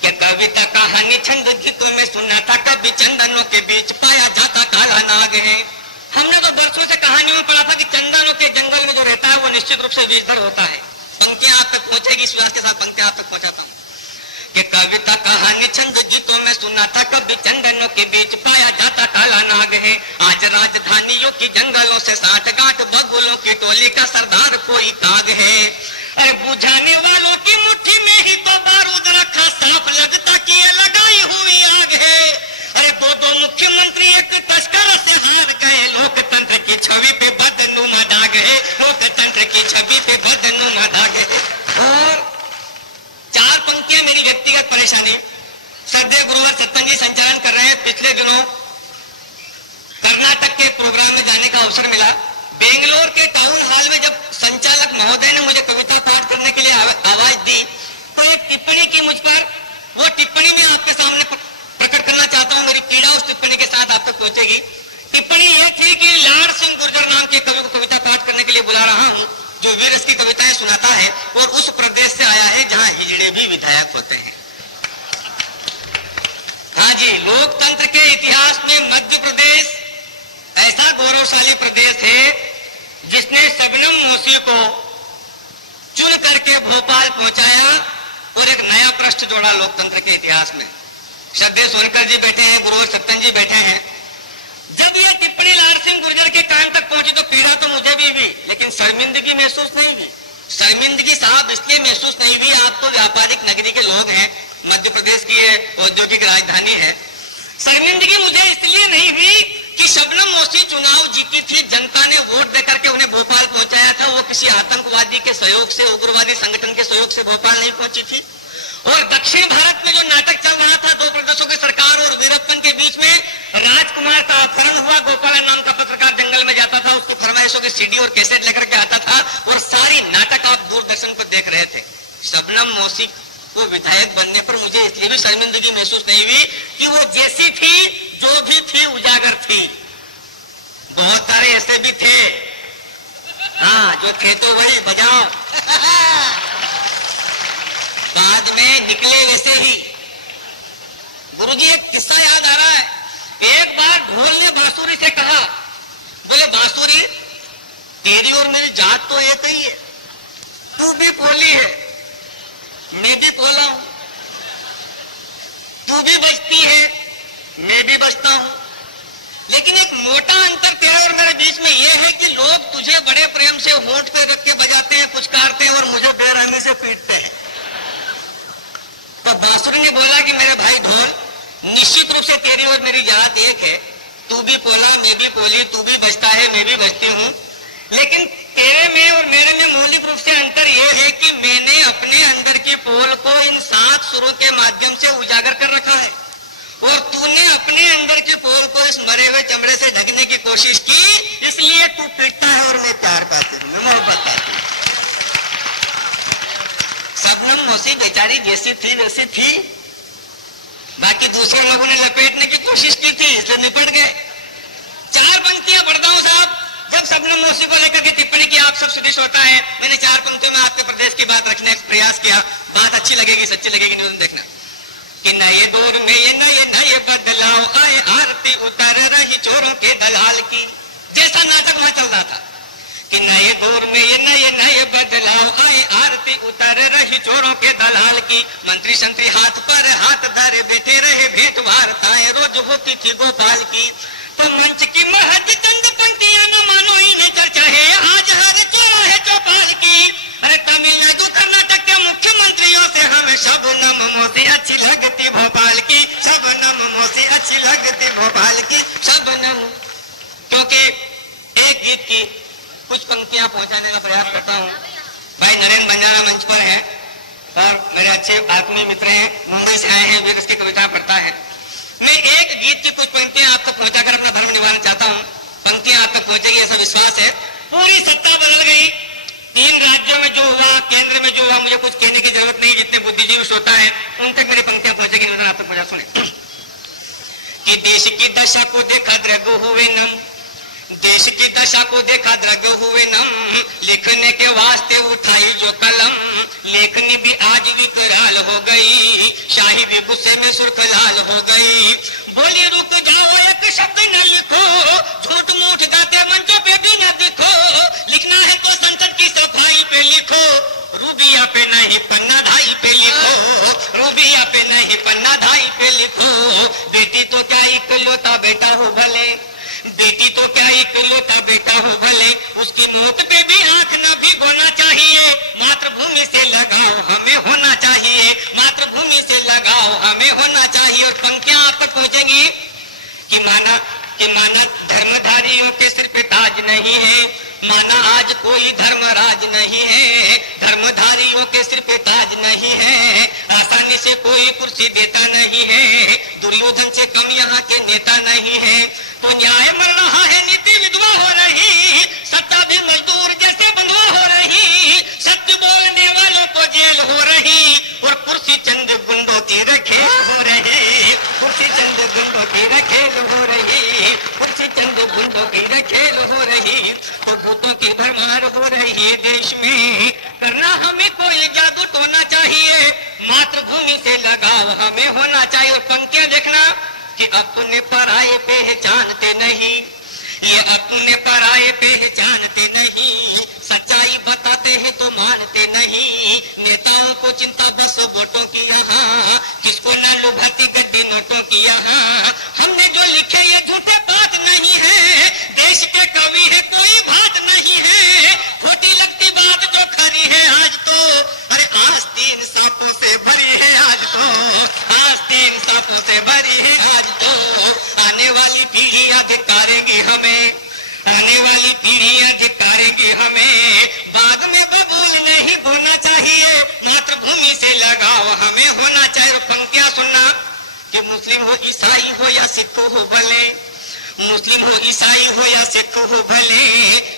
क्या कविता कहानी छंद गीतों में सुना था, कभी चंदनों के बीच पाया जाता काला नाग है। हमने तो बरसों से कहानियों में पढ़ा था कि चंदनों के जंगल में जो रहता है वो निश्चित रूप से विषधर होता है। पंक्तियां आप तक पहुंचेगी, विश्वास के साथ पंक्तियां आप तक पहुंचाता हूं। कि कविता कहानी छंद गीतों में सुना था, कभी चंदनों के बीच पाया जाता काला नाग है। आज राजधानियों की जंगलों से 60 गांठ बगुलों की टोली का सरदार कोई काग है। अरे बुझाने वालों की मुट्ठी में ही तो बारूद रखा, साफ लगता कि ये लगाई हुई आग है। अरे 2 मुख्यमंत्री एक तस्कर से हार गए, लोकतंत्र की छवि पे बदनुमा दाग है, लोकतंत्र की छवि पे बदनुमा दाग है। और 4 पंक्तियां मेरी व्यक्तिगत परेशानी। श्रद्धेय गुरुवर सत्तन जी संचालन कर रहे हैं। पिछले दिनों कर्नाटक के प्रोग्राम में जाने का अवसर मिला। बेंगलोर के टाउन हॉल में जब संचालक महोदय ने मुझे कविता पाठ करने के लिए आवाज दी, तो एक टिप्पणी की मुझ पर, वो टिप्पणी मैं आपके सामने प्रकट करना चाहता हूं। मेरी पीड़ा उस टिप्पणी के साथ आप तक पहुंचेगी। टिप्पणी ये थी कि लाड़ सिंह गुर्जर नाम के कवि को कविता पाठ करने के लिए बुला रहा हूं, जो वीरस की कविताएं सुनाता है और उस प्रदेश से आया है जहां हिजड़े भी विधायक होते हैं। हाँ जी, लोकतंत्र के इतिहास में मध्य प्रदेश ऐसा गौरवशाली प्रदेश है जिसने शबनम मौसी को चुन करके भोपाल पहुंचाया और एक नया पृष्ठ जोड़ा लोकतंत्र के इतिहास में। श्रद्धेय सोनकर जी बैठे हैं, गुरुवर सत्तन जी बैठे हैं। जब यह टिप्पणी लाड़ सिंह गुर्जर के कान तक पहुंची तो पीड़ा तो मुझे भी, लेकिन शर्मिंदगी महसूस नहीं हुई। शर्मिंदगी साहब इसलिए महसूस नहीं हुई, आप तो व्यापारिक नगरी के लोग हैं, मध्य प्रदेश की औद्योगिक राजधानी है। शर्मिंदगी मुझे इसलिए नहीं हुई कि शबनम मौसी चुनाव जीती थी, जनता ने वोट देकर के उन्हें भोपाल पहुंचाया था, वो किसी आतंकवादी के सहयोग से, उग्रवादी संगठन के सहयोग से भोपाल नहीं पहुंची थी। और दक्षिण भारत में जो नाटक चल रहा था 2 प्रदेशों की सरकार और वीरप्पन के बीच में, राजकुमार का अपहरण हुआ, गोपाल नाम का पत्रकार जंगल में जाता था, सीडी और कैसेट लेकर के आता था और सारी नाटक आप दूरदर्शन पर देख रहे थे। शबनम मौसी को विधायक बनने पर मुझे इसलिए भी शर्मिंदगी महसूस नहीं हुई कि वो जैसी थी, जो भी थी, उजागर थी। बहुत सारे ऐसे भी थे, हाँ, जो थे तो बड़े बजाओ, बाद में निकले वैसे ही। गुरुजी एक किस्सा याद आ रहा है। एक बार ढोल ने बांसुरी से कहा, बोले बांसुरी, तेरी और मेरी जात तो एक ही है, तू भी भोली है, मैं भी भोला हूं, तू भी बजती है, मैं भी बजता हूं, लेकिन एक मोटा अंतर तेरे और मेरे बीच में यह है कि लोग तुझे बड़े प्रेम से होंठ पे रख के बजाते हैं, पुचकारते हैं और मुझे बेरहमी से पीटते हैं। तो बांसुरी ने बोला कि मेरे भाई ढोल, निश्चित रूप से तेरी और मेरी जात एक है, तू भी पोला, मैं भी पोली, तू भी बजता है, मैं भी बजती हूँ, लेकिन तेरे में और मेरे में मौलिक रूप से अंतर यह है कि मैंने अपने अंदर की पोल को इन 7 सुरों के माध्यम से उजागर कर रखा है और तूने अपने अंदर के पोल को इस मरे हुए चमड़े से ढकने की कोशिश की, इसलिए तू पीटता है और मैं प्यार पाती हूँ, मैं मोहब्बत पाती हूँ। शबनम मौसी बेचारी जैसी थी वैसी थी, बाकी दूसरे लोगों ने लपेटने की कोशिश की थी, इसलिए निपट गए। 4 पंक्तियां पढ़ता हूं साहब। जब शबनम मौसी को लेकर के टिप्पणी की, आप सब सुदिश होता है, मैंने 4 पंक्तियों में आपके प्रदेश की बात रखने का प्रयास किया। बात अच्छी लगेगी, सच्ची लगेगी, निवेदन देखना कि नए दौर में ये नए बदलाव आए, आरती उतर रही चोरों के दलाल की, जैसा नाटक वह चल रहा था कि नए दौर में ये नए बदलाव आए, आरती उतर रही चोरों के दलाल की, मंत्री संतरी हाथ पर हाथ धरे बैठे रहे, भेंट वार्ताएं रोज होती थी गोपाल की। तो मंच की महज चंद पंक्तियां न मानो इन्हें चर्चा है आज हर चौराहे चौपाल की। अरे तमिलनाडु कर्नाटक के मुख्यमंत्रियों से हमें शबनम मौसी अच्छी लगती भोपाल की, शबनम मौसी अच्छी लगती भोपाल की, शबनम। क्योंकि एक गीत की कुछ पंक्तियां पहुंचाने का प्रयास करता हूं। भाई नरेंद्र बंजारा मंच पर है और मेरे अच्छे आत्मीय मित्र हैं, मुंबई से आए हैं, वे उसकी कविता पढ़ता है। मैं एक गीत की कुछ पंक्तियां आप तक पहुंचाकर अपना धर्म निवारण चाहता हूं। पंक्तियां आप तक पहुंचेगी ऐसा विश्वास है। पूरी सत्ता बदल गई, 3 राज्यों में जो हुआ, केंद्र में जो हुआ, मुझे कुछ कहने की जरूरत नहीं, जितने बुद्धिजीवी श्रोता है उन तक मेरी पंक्तियां पहुंचेगी, निवेदन आप तक पहुंचा सुने कि देश की दशा को देखा द्रग हुए नम, देश की दशा को देखा द्रग हुए नम, लिखने के वास्ते उठाई जो कलम, लेखनी भी आज विकराल हो गई, शाही भी गुस्से में सुर्खलाल हो गई। बोली रुक जाओ एक शब्द न लिखो, झूठ मूठ गाते मंचों पे भी न दिखो, लिखना है तो संसद की सफाई पे लिखो, रूबिया पे नहीं पन्ना धाई पे लिखो, रूबिया पे नहीं पन्ना धाई पे लिखो। बेटी तो क्या इकलौता बेटा हो भले, बेटी तो क्या इकलौता बेटा हो भले, उसकी मौत पे भी आंख न भिगोना चाहिए, मातृभूमि से लगाओ हमें होना चाहिए, मातृभूमि से लगाओ हमें होना चाहिए। और पंक्तियां आप तक पहुंचेंगी कि माना धर्मधारियों के सिर पे ताज नहीं है, माना आज कोई धर्मराज नहीं है, धर्मधारियों के सिर पे ताज नहीं है, आसानी से कोई कुर्सी देता नहीं है, दुर्योधन से कम यहाँ के नेता नहीं है। तो न्याय मर रहा है, नीति विधवा हो रही, सत्ता भी मजदूर जैसे बंधुआ हो रही, सत्य बोलने वालों को जेल हो रही, और कुर्सी चंद गुंडों की रखेल हो रही, कुर्सी चंद गुंडों की रखेल हो रही, कुर्सी चंद गुंडों की रखेल हो रही। तो भूतों की भरमार हो रही है देश में, करना हमें कोई जादू टोना चाहिए, मातृभूमि से लगाव हमें होना चाहिए। और पंक्तियां देखना कि अपने पराये पहचानते नहीं, ये अपने पराये पहचानते नहीं, सच्चाई बताते हैं तो मानते नहीं, नेताओं को चिंता 10 वोटों की यहाँ, किसको न लुभाती गड्डी नोटों की यहाँ। हमने जो लिखे ये झूठे बात नहीं है, देश के कवि है कोई बात नहीं है, खोटी लगती बात जो खरी है आज तो, अरे आस्तीन सांपों से भरी है आज तो, आस्तीन सांपों से भरी है आज तो। आने वाली पीढ़ियां धिक्कारेगी हमें, आने वाली पीढ़ियां धिक्कारेगी हमें, बाद में बबूल नहीं बोलना चाहिए, मातृभूमि से लगाव हमें होना चाहिए। पंक्तियां सुनना कि मुस्लिम हो ईसाई हो या सिख हो भले, मुस्लिम हो ईसाई हो या सिख हो भले,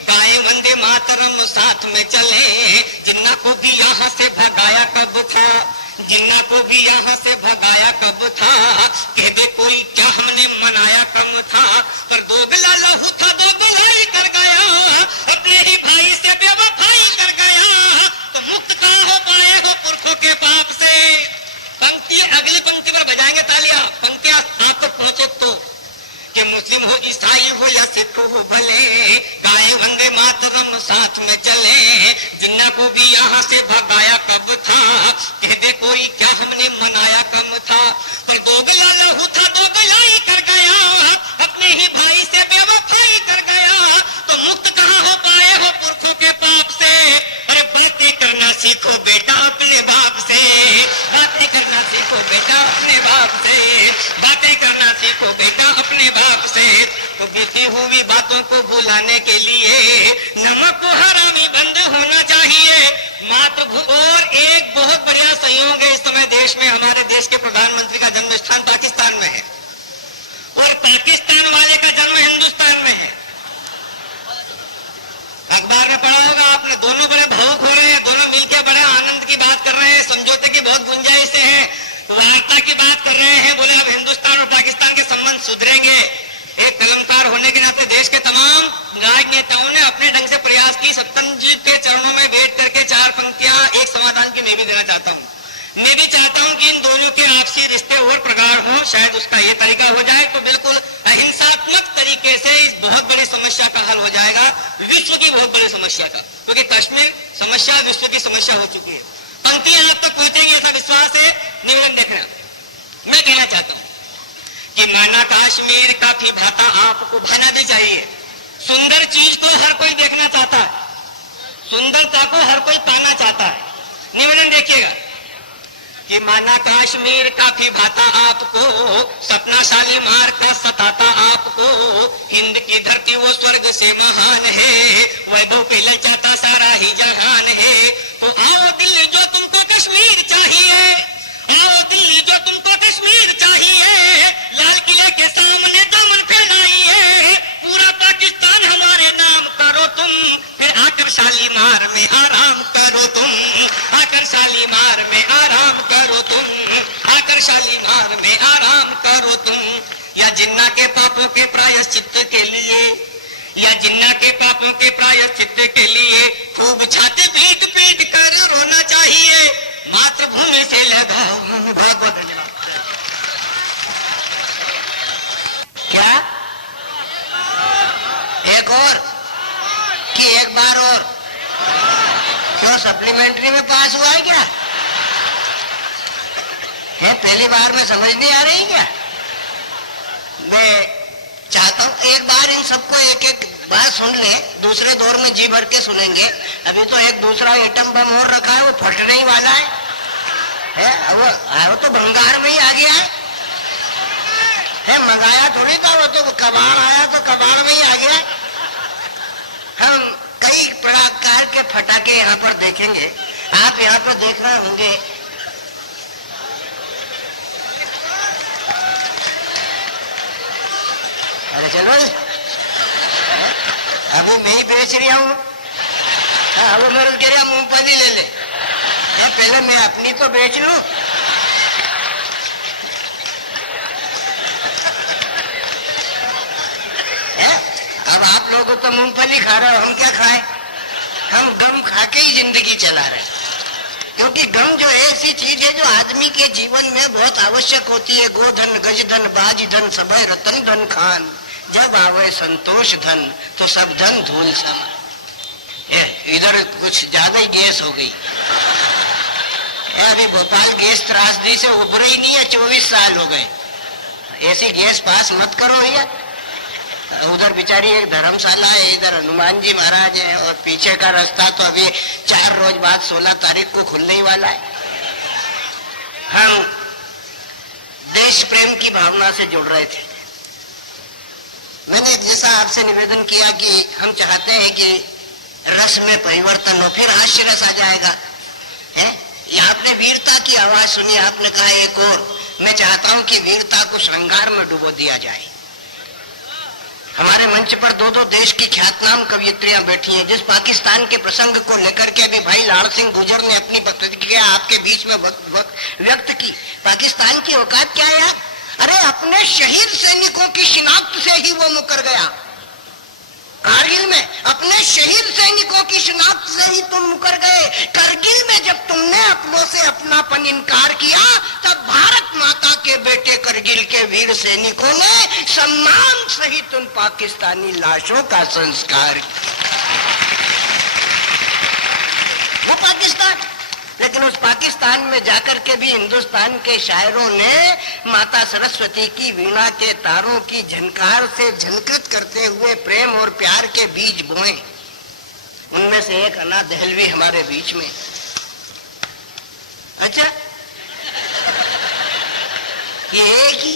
गाय गाए वंदे मातरम साथ में चले, जिन्ना को भी यहाँ से भगाया कब था, जिन्ना को भी यहाँ से भगाया कब था, कह दे कोई क्या हमने मनाया कम था, पर दोगला लहू था दोगलाई कर गया, अपने ही भाई से बेवफाई कर गया, तो मुक्त कहाँ हो पाए हो पुरखों के पाप से। पंक्ति अगली पंक्ति पर बजाएंगे तालियां, पंक्तियां आप तक पहुंचे तो, कि मुस्लिम हो ईसाई हो या सिख हो भले, गाए वंदे मातरम साथ में चले, जिन्ना को भी यहाँ से भगाया कब था, कह दे कोई क्या हमने मनाया कम था, पर दोगला लहू था दोगलाई कर गया, अपने ही भाई से बेवफाई कर गया, तो मुक्त कहाँ हो पाए हो पुरखों के पाप से। अरे बातें करना सीखो बेटा अपने बाप से, बातें करना सीखो बेटा अपने बाप से, बातें करना सीखो बेटा अपने बाप से। तो बीती हुई बातों को भुलाने के लिए नमक को हरामी बंद होना चाहिए। मातृभूमि और एक बहुत बढ़िया संयोग है इस समय देश में, हमारे देश के प्रधानमंत्री का जन्म स्थान पाकिस्तान में है और पाकिस्तान वाले का जन्म हिंदुस्तान में है। अखबार में पढ़ा होगा आपने, दोनों बड़े भावुक हो रहे हैं, दोनों मिलकर बड़े आनंद की बात कर रहे हैं, समझौते की बहुत गुंजाइश है, वार्ता की बात कर रहे हैं, बोले अब हिंदुस्तान और पाकिस्तान के संबंध सुधरेंगे। एक कलमकार होने के नाते देश के तमाम राजनेताओं ने अपने ढंग से प्रयास की। सत्तन जी के चरणों में बैठ करके चार पंक्तियां एक समाधान की मैं भी देना चाहता हूँ। मैं भी चाहता हूँ कि इन दोनों के आपसी रिश्ते और प्रगाढ़ हों, शायद उसका ये तरीका हो जाए तो बिल्कुल अहिंसात्मक तरीके से इस बहुत बड़ी समस्या का हल हो जाएगा, विश्व की बहुत बड़ी समस्या का, क्योंकि कश्मीर समस्या विश्व की समस्या हो चुकी है। पंक्तियां आप तक पहुंचेगी ऐसा विश्वास है। निवेदन देखना, मैं कहना चाहता हूँ कि माना कश्मीर काफी भाता आपको भाना भी चाहिए। सुंदर चीज को हर कोई देखना चाहता है, सुंदरता को हर कोई पाना चाहता है। निवेदन देखिएगा कि माना कश्मीर काफी भाता आपको, सपना शालीमार का सताता आपको, हिंद की धरती वो स्वर्ग से महान है, वैभव पे ललचाता सारा ही जहान है। तो आओ दिल्ली जो तुमको कश्मीर चाहिए, आओ दिल्ली जो तुमको कश्मीर चाहिए, लाल किले के सामने दामन फैलाइए, पूरा पाकिस्तान हमारे नाम करो तुम, फिर आकर शालीमार में आराम करो तुम, आकर शालीमार में आराम करो तुम, आकर शालीमार में आराम करो तुम। या जिन्ना के पापों के प्रायश्चित के लिए, या जिन्ना के पापों के प्रायश्चित के लिए खूब छाती पीट पीट कर रोना चाहिए, मातृभूमि से लगाओ। बहुत बहुत धन्यवाद। क्या एक और कि एक बार और? क्यों सप्लीमेंट्री में पास हुआ है क्या? ये पहली बार में समझ नहीं आ रही क्या? मैं चाहता हूँ एक बार इन सबको एक एक बात सुन ले, दूसरे दौर में जी भर के सुनेंगे। अभी तो एक दूसरा एटम बम और रखा है, वो फटने ही वाला है। वो तो भंगार में ही आ गया है, मंगाया थोड़ी था, वो तो कबाड़ आया तो कबाड़ में ही आ गया। हम कई प्रकार के फटाके यहाँ पर देखेंगे, आप यहाँ पर देख रहे होंगे। अरे चलो, अभी मैं ही बेच रहा हूँ। वो मेरे कह रहा मूंगफली ले ले, या पहले मैं अपनी तो बेच लूं। अब आप लोग तो मूंगफली खा रहे हो, हम क्या खाए? हम गम खा के ही जिंदगी चला रहे, क्योंकि गम जो ऐसी चीज है जो आदमी के जीवन में बहुत आवश्यक होती है। गोधन गजधन बाज धन सबे रतन धन खान, जब आवे संतोष धन तो सब धन धूल समा। इधर कुछ ज्यादा ही गैस हो गई। अभी भोपाल गैस त्रासदी से उभर ही नहीं है, 24 साल हो गए। ऐसी गैस पास मत करो भैया। उधर बेचारी एक धर्मशाला है, इधर हनुमान जी महाराज है, और पीछे का रास्ता तो अभी 4 रोज बाद 16 तारीख को खुलने ही वाला है। हम देश प्रेम की भावना से जुड़ रहे थे। मैंने जैसा आपसे निवेदन किया कि हम चाहते हैं कि रस में परिवर्तन हो, फिर हास्य रस आ जाएगा। आपने वीरता की आवाज सुनी, आपने कहा एक और। मैं चाहता हूं कि वीरता को श्रृंगार में डुबो दिया जाए। हमारे मंच पर दो दो देश की ख्यातनाम कवियत्रियां बैठी हैं। जिस पाकिस्तान के प्रसंग को लेकर के भी भाई लाड़ सिंह गुजर ने अपनी प्रतिक्रिया आपके बीच में व्यक्त की, पाकिस्तान की औकात क्या है? अरे अपने शहीद सैनिकों की शिनाख्त से ही वो मुकर गया। कारगिल में अपने शहीद सैनिकों की शिनाख्त से ही तुम मुकर गए। करगिल में जब तुमने अपनों से अपनापन इनकार किया, तब भारत माता के बेटे करगिल के वीर सैनिकों ने सम्मान सहित उन पाकिस्तानी लाशों का संस्कार किया। वो पाकिस्तान, लेकिन उस पाकिस्तान में जाकर के भी हिंदुस्तान के शायरों ने माता सरस्वती की वीणा के तारों की झनकार से झनकृत करते हुए प्रेम और प्यार के बीज बोए। उनमें से एक अन्ना दहलवी हमारे बीच में। अच्छा, ये एक ही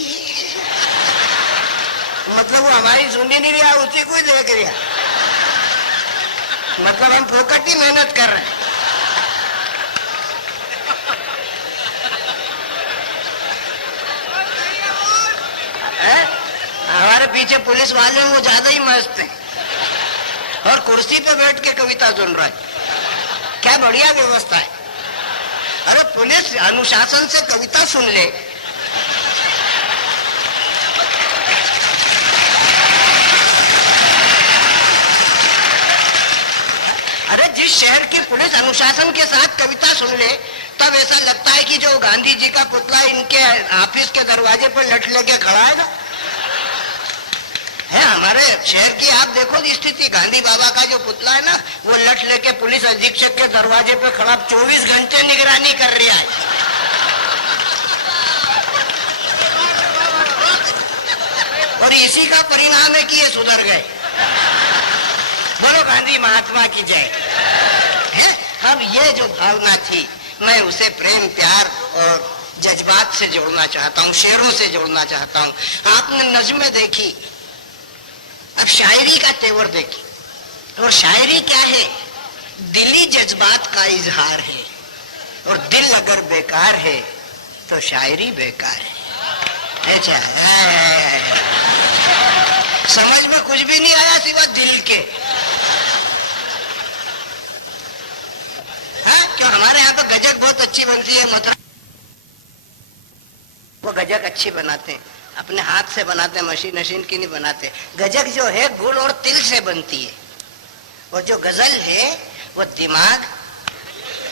मतलब वो हमारी सुनी नहीं रहा, उसी को ही देख रहा। मतलब हम फोकट ही मेहनत कर रहे हैं। हमारे पीछे पुलिस वाले वो ज्यादा ही मस्त हैं और कुर्सी पे बैठ के कविता सुन रहा है। क्या बढ़िया व्यवस्था है। अरे पुलिस अनुशासन से कविता सुन ले। अरे जिस शहर की पुलिस अनुशासन के साथ कविता सुन ले, तब ऐसा लगता है कि जो गांधी जी का पुतला इनके ऑफिस के दरवाजे पर लट लेके खड़ा है ना, है हमारे शहर की आप देखो स्थिति। गांधी बाबा का जो पुतला है ना, वो लट लेके पुलिस अधीक्षक के दरवाजे पे खड़ा 24 घंटे निगरानी कर रहा है। और इसी का परिणाम है कि ये सुधर गए। बोलो गांधी महात्मा की जय। अब ये जो भावना थी, मैं उसे प्रेम प्यार और जज्बात से जोड़ना चाहता हूँ, शेरों से जोड़ना चाहता हूँ। आपने नज़्में देखी, अब शायरी का तेवर देखी। और शायरी क्या है? दिली जज्बात का इजहार है। और दिल अगर बेकार है तो शायरी बेकार है। अच्छा, समझ में कुछ भी नहीं आया सिवा दिल के। क्यों हमारे यहाँ तो गजक बहुत अच्छी बनती है, मतलब वो गजक अच्छी बनाते हैं, अपने हाथ से बनाते, मशीन की नहीं बनाते। गजक जो है गुड़ और तिल से बनती है, और जो गजल है वो दिमाग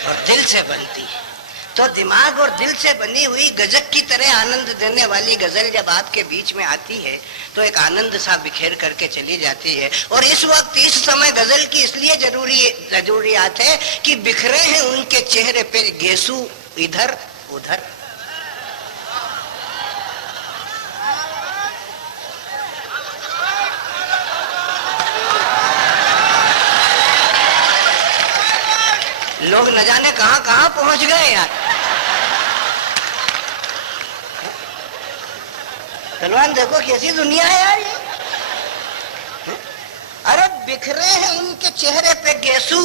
और दिल से बनती है। तो दिमाग और दिल से बनी हुई गजक की तरह आनंद देने वाली गजल जब आपके बीच में आती है तो एक आनंद सा बिखेर करके चली जाती है। और इस वक्त इस समय गजल की इसलिए जरूरियात है कि बिखरे हैं उनके चेहरे पे गेसू इधर उधर। लोग न जाने कहां कहां पहुंच गए यार। पहलवान देखो कैसी दुनिया है यार ये। अरे बिखरे हैं उनके चेहरे पे गेसू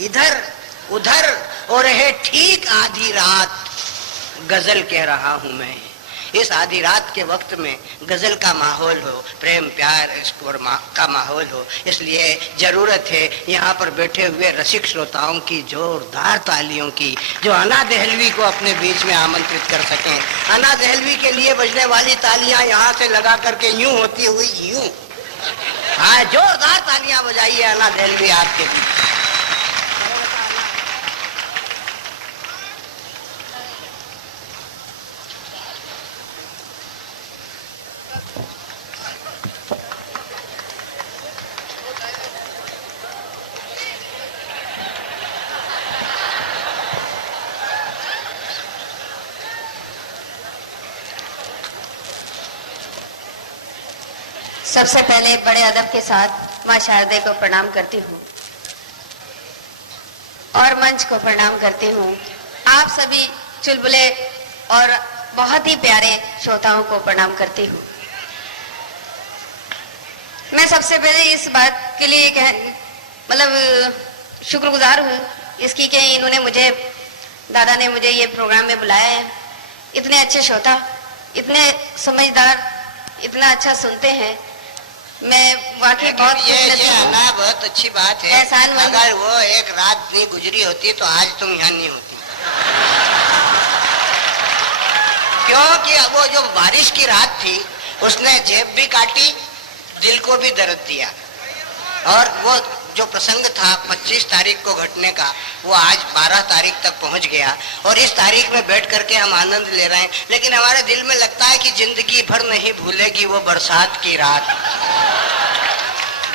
इधर उधर, और है ठीक आधी रात गजल कह रहा हूं मैं। इस आधी रात के वक्त में गजल का माहौल हो, प्रेम प्यार का माहौल हो, इसलिए जरूरत है यहाँ पर बैठे हुए रसिक श्रोताओं की जोरदार तालियों की, जो अन्ना दहलवी को अपने बीच में आमंत्रित कर सकें। अन्ना दहलवी के लिए बजने वाली तालियां यहाँ से लगा करके यूं होती हुई यूं। हाँ, जोरदार तालियां बजाइए अन्ना दहलवी आपके लिए। सबसे पहले बड़े अदब के साथ माँ शारदे को प्रणाम करती हूँ और मंच को प्रणाम करती हूँ। आप सभी चुलबुले और बहुत ही प्यारे श्रोताओं को प्रणाम करती हूँ। मैं सबसे पहले इस बात के लिए मतलब शुक्रगुजार हूँ इसकी कि इन्होंने मुझे, दादा ने मुझे ये प्रोग्राम में बुलाया है। इतने अच्छे श्रोता, इतने समझदार, इतना अच्छा सुनते हैं। मैं वाकई बहुत ये खुशनसीब हूँ। आना बहुत अच्छी बात है। एहसान वाली- अगर वो एक रात नहीं गुजरी होती तो आज तुम यहाँ नहीं होती। क्योंकि वो जो बारिश की रात थी उसने जेब भी काटी, दिल को भी दर्द दिया। और वो जो प्रसंग था 25 तारीख को घटने का, वो आज 12 तारीख तक पहुंच गया और इस तारीख में बैठ करके हम आनंद ले रहे हैं। लेकिन हमारे दिल में लगता है कि जिंदगी भर नहीं भूलेगी वो बरसात की रात,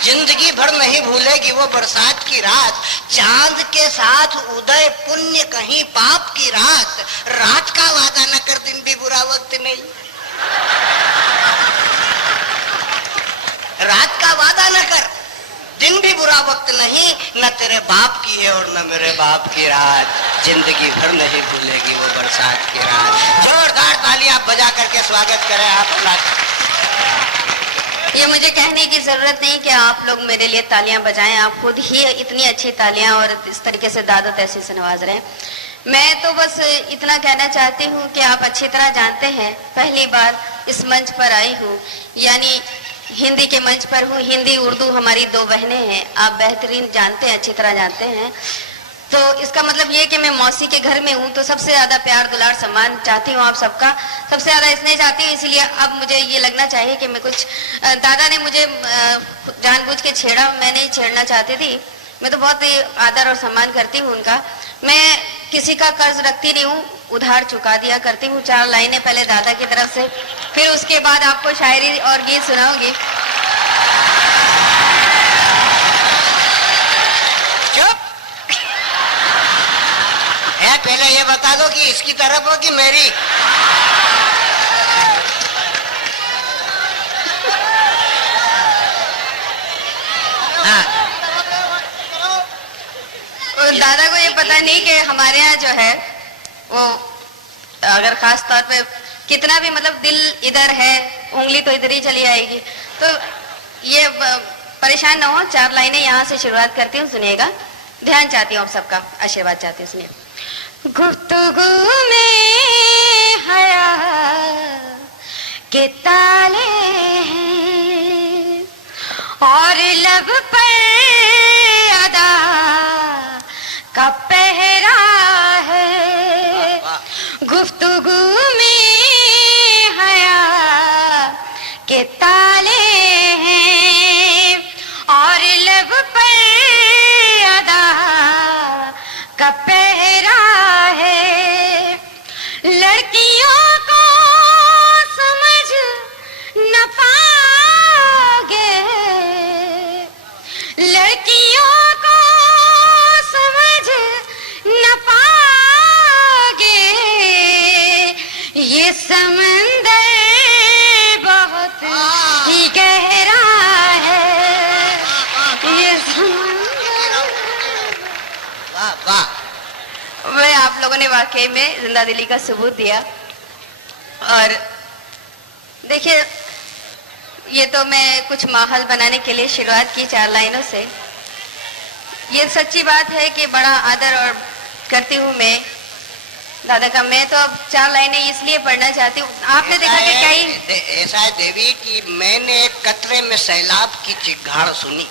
जिंदगी भर नहीं भूलेगी वो बरसात की रात। चांद के साथ उदय पुण्य कहीं पाप की रात, रात का वादा न कर दिन भी बुरा वक्त नहीं, रात का वादा न कर दिन भी बुरा वक्त नहीं, न तेरे बाप की है और न मेरे बाप की रात, जिंदगी भर नहीं भूलेगी वो बरसात की रात। जोरदार तालियां बजा करके स्वागत करें आप अपना। ये मुझे कहने की जरूरत नहीं कि आप लोग मेरे लिए तालियां बजाएं, आप खुद ही इतनी अच्छी तालियां और इस तरीके से दादा तैसी से नवाज रहे हैं। मैं तो बस इतना कहना चाहती हूँ कि आप अच्छी तरह जानते हैं, पहली बार इस मंच पर आई हूँ, यानी हिंदी के मंच पर हूँ। हिंदी उर्दू हमारी दो बहनें हैं, आप बेहतरीन जानते हैं, अच्छी तरह जानते हैं। तो इसका मतलब ये कि मैं मौसी के घर में हूँ तो सबसे ज्यादा प्यार दुलार सम्मान चाहती हूँ आप सबका, सबसे ज्यादा इसलिए चाहती हूँ। इसलिए अब मुझे ये लगना चाहिए कि मैं कुछ, दादा ने मुझे जानबूझ के छेड़ा, मैं नहीं छेड़ना चाहती थी। मैं तो बहुत ही आदर और सम्मान करती हूँ उनका। मैं किसी का कर्ज रखती नहीं हूँ, उधार चुका दिया करती हूँ। 4 लाइनें पहले दादा की तरफ से, फिर उसके बाद आपको शायरी और गीत सुनाऊंगी। चुप है, पहले ये बता दो कि इसकी तरफ हो कि मेरी। हाँ। और दादा को ये पता नहीं कि हमारे यहाँ जो है वो अगर खास तौर पे कितना भी मतलब दिल इधर है, उंगली तो इधर ही चली आएगी। तो ये परेशान ना हो, 4 लाइनें यहाँ से शुरुआत करती हूँ, सुनिएगा। ध्यान चाहती हूँ आप सबका, आशीर्वाद चाहती हूँ, सुनिए। गुफ्तगू में हया के ताले हैं और लब पर अदा का पहरा है। गुफ्तगू में हया के ताले हैं और लब पर अदा का पहरा है। लड़कियों को समझ न पाओगे, लड़कियों को समझ न पाओगे, ये समंदर बहुत ही गहरा है, ये समंदर। वाह वाह, मैं आप लोगों ने वाकई में जिंदा दिली का सबूत दिया। और देखिए, ये तो मैं कुछ माहौल बनाने के लिए शुरुआत की 4 लाइनों से। ये सच्ची बात है कि बड़ा आदर और करती हूँ मैं दादा का। मैं तो अब 4 लाइनें इसलिए पढ़ना चाहती हूँ। आपने देखा कि कई ऐसा है देवी कि मैंने एक कतरे में सैलाब की चिघाड़ सुनी,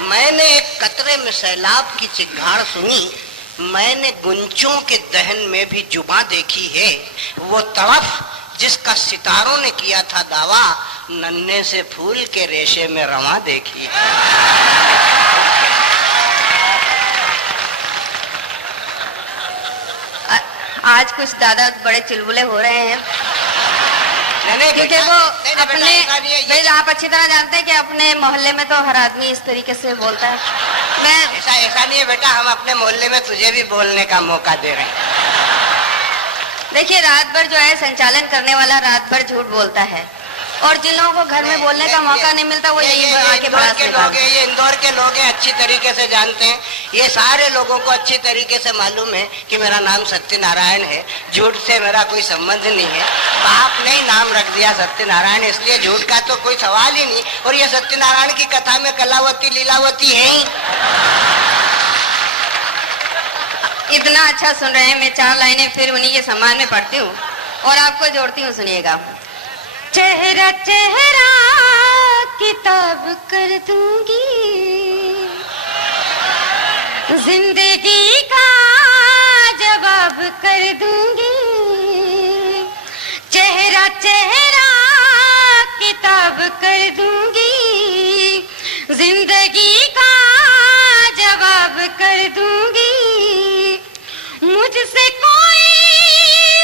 मैंने एक कतरे में सैलाब की चिघाड़ सुनी, मैंने गुंचों के दहन में भी जुबां देखी है, वो तड़फ जिसका सितारों ने किया था दावा, नन्हे से फूल के रेशे में रवा देखी है। आज कुछ दादा बड़े चुलबुले हो रहे हैं क्योंकि वो अपने, भाई आप अच्छी तरह जानते हैं कि अपने मोहल्ले में तो हर आदमी इस तरीके से बोलता है। मैं ऐसा नहीं है बेटा, हम अपने मोहल्ले में तुझे भी बोलने का मौका दे रहे हैं। देखिए, रात भर जो है संचालन करने वाला रात भर झूठ बोलता है, और जिन लोगों को घर में बोलने का मौका नहीं मिलता वो यही आके बड़ा के लोग हैं, ये इंदौर के लोग हैं, अच्छी तरीके से जानते हैं। ये सारे लोगों को अच्छी तरीके से मालूम है कि मेरा नाम सत्यनारायण है, झूठ से मेरा कोई संबंध नहीं है। आपने ही नाम रख दिया सत्यनारायण, इसलिए झूठ का तो कोई सवाल ही नहीं। और ये सत्यनारायण की कथा में कलावती लीलावती है ही। इतना अच्छा सुन रहे हैं। मैं 4 लाइनें फिर उन्हीं के सम्मान में पढ़ती हूँ और आपको जोड़ती हूँ, सुनिएगा। चेहरा चेहरा किताब कर दूंगी, जिंदगी का जवाब कर दूंगी। चेहरा चेहरा किताब कर दूंगी, जिंदगी का जवाब कर दूंगी। मुझसे कोई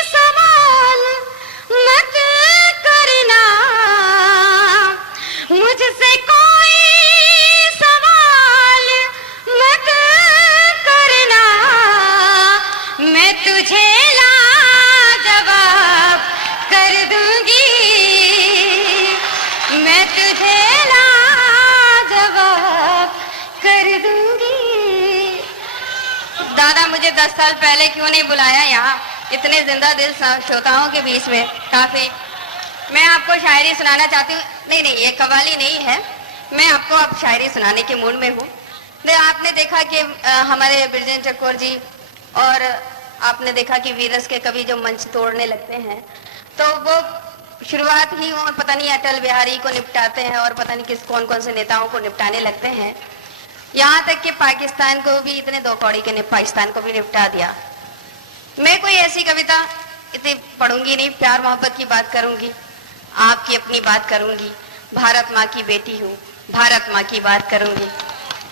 सवाल मत करना, मुझसे कोई सवाल मत करना, मैं तुझे लाजवाब कर दूंगी, मैं तुझे लाजवाब कर दूंगी। दादा मुझे 10 साल पहले क्यों नहीं बुलाया यहाँ इतने जिंदा दिल श्रोताओं के बीच में। काफी मैं आपको शायरी सुनाना चाहती हूँ। नहीं, ये कव्वाली नहीं है, मैं आपको अब शायरी सुनाने के मूड में हूँ। आपने देखा कि हमारे बिरजन चकोर जी और आपने देखा कि वीरस के कवि जो मंच तोड़ने लगते हैं तो वो शुरुआत ही वो पता नहीं अटल बिहारी को निपटाते हैं और पता नहीं किस कौन कौन से नेताओं को निपटाने लगते हैं। यहाँ तक कि पाकिस्तान को भी इतने दो कौड़ी के ने पाकिस्तान को भी निपटा दिया। मैं कोई ऐसी कविता इतनी पढ़ूंगी नहीं, प्यार मोहब्बत की बात करूंगी, आपकी अपनी बात करूंगी। भारत माँ की बेटी हूँ, भारत माँ की बात करूंगी।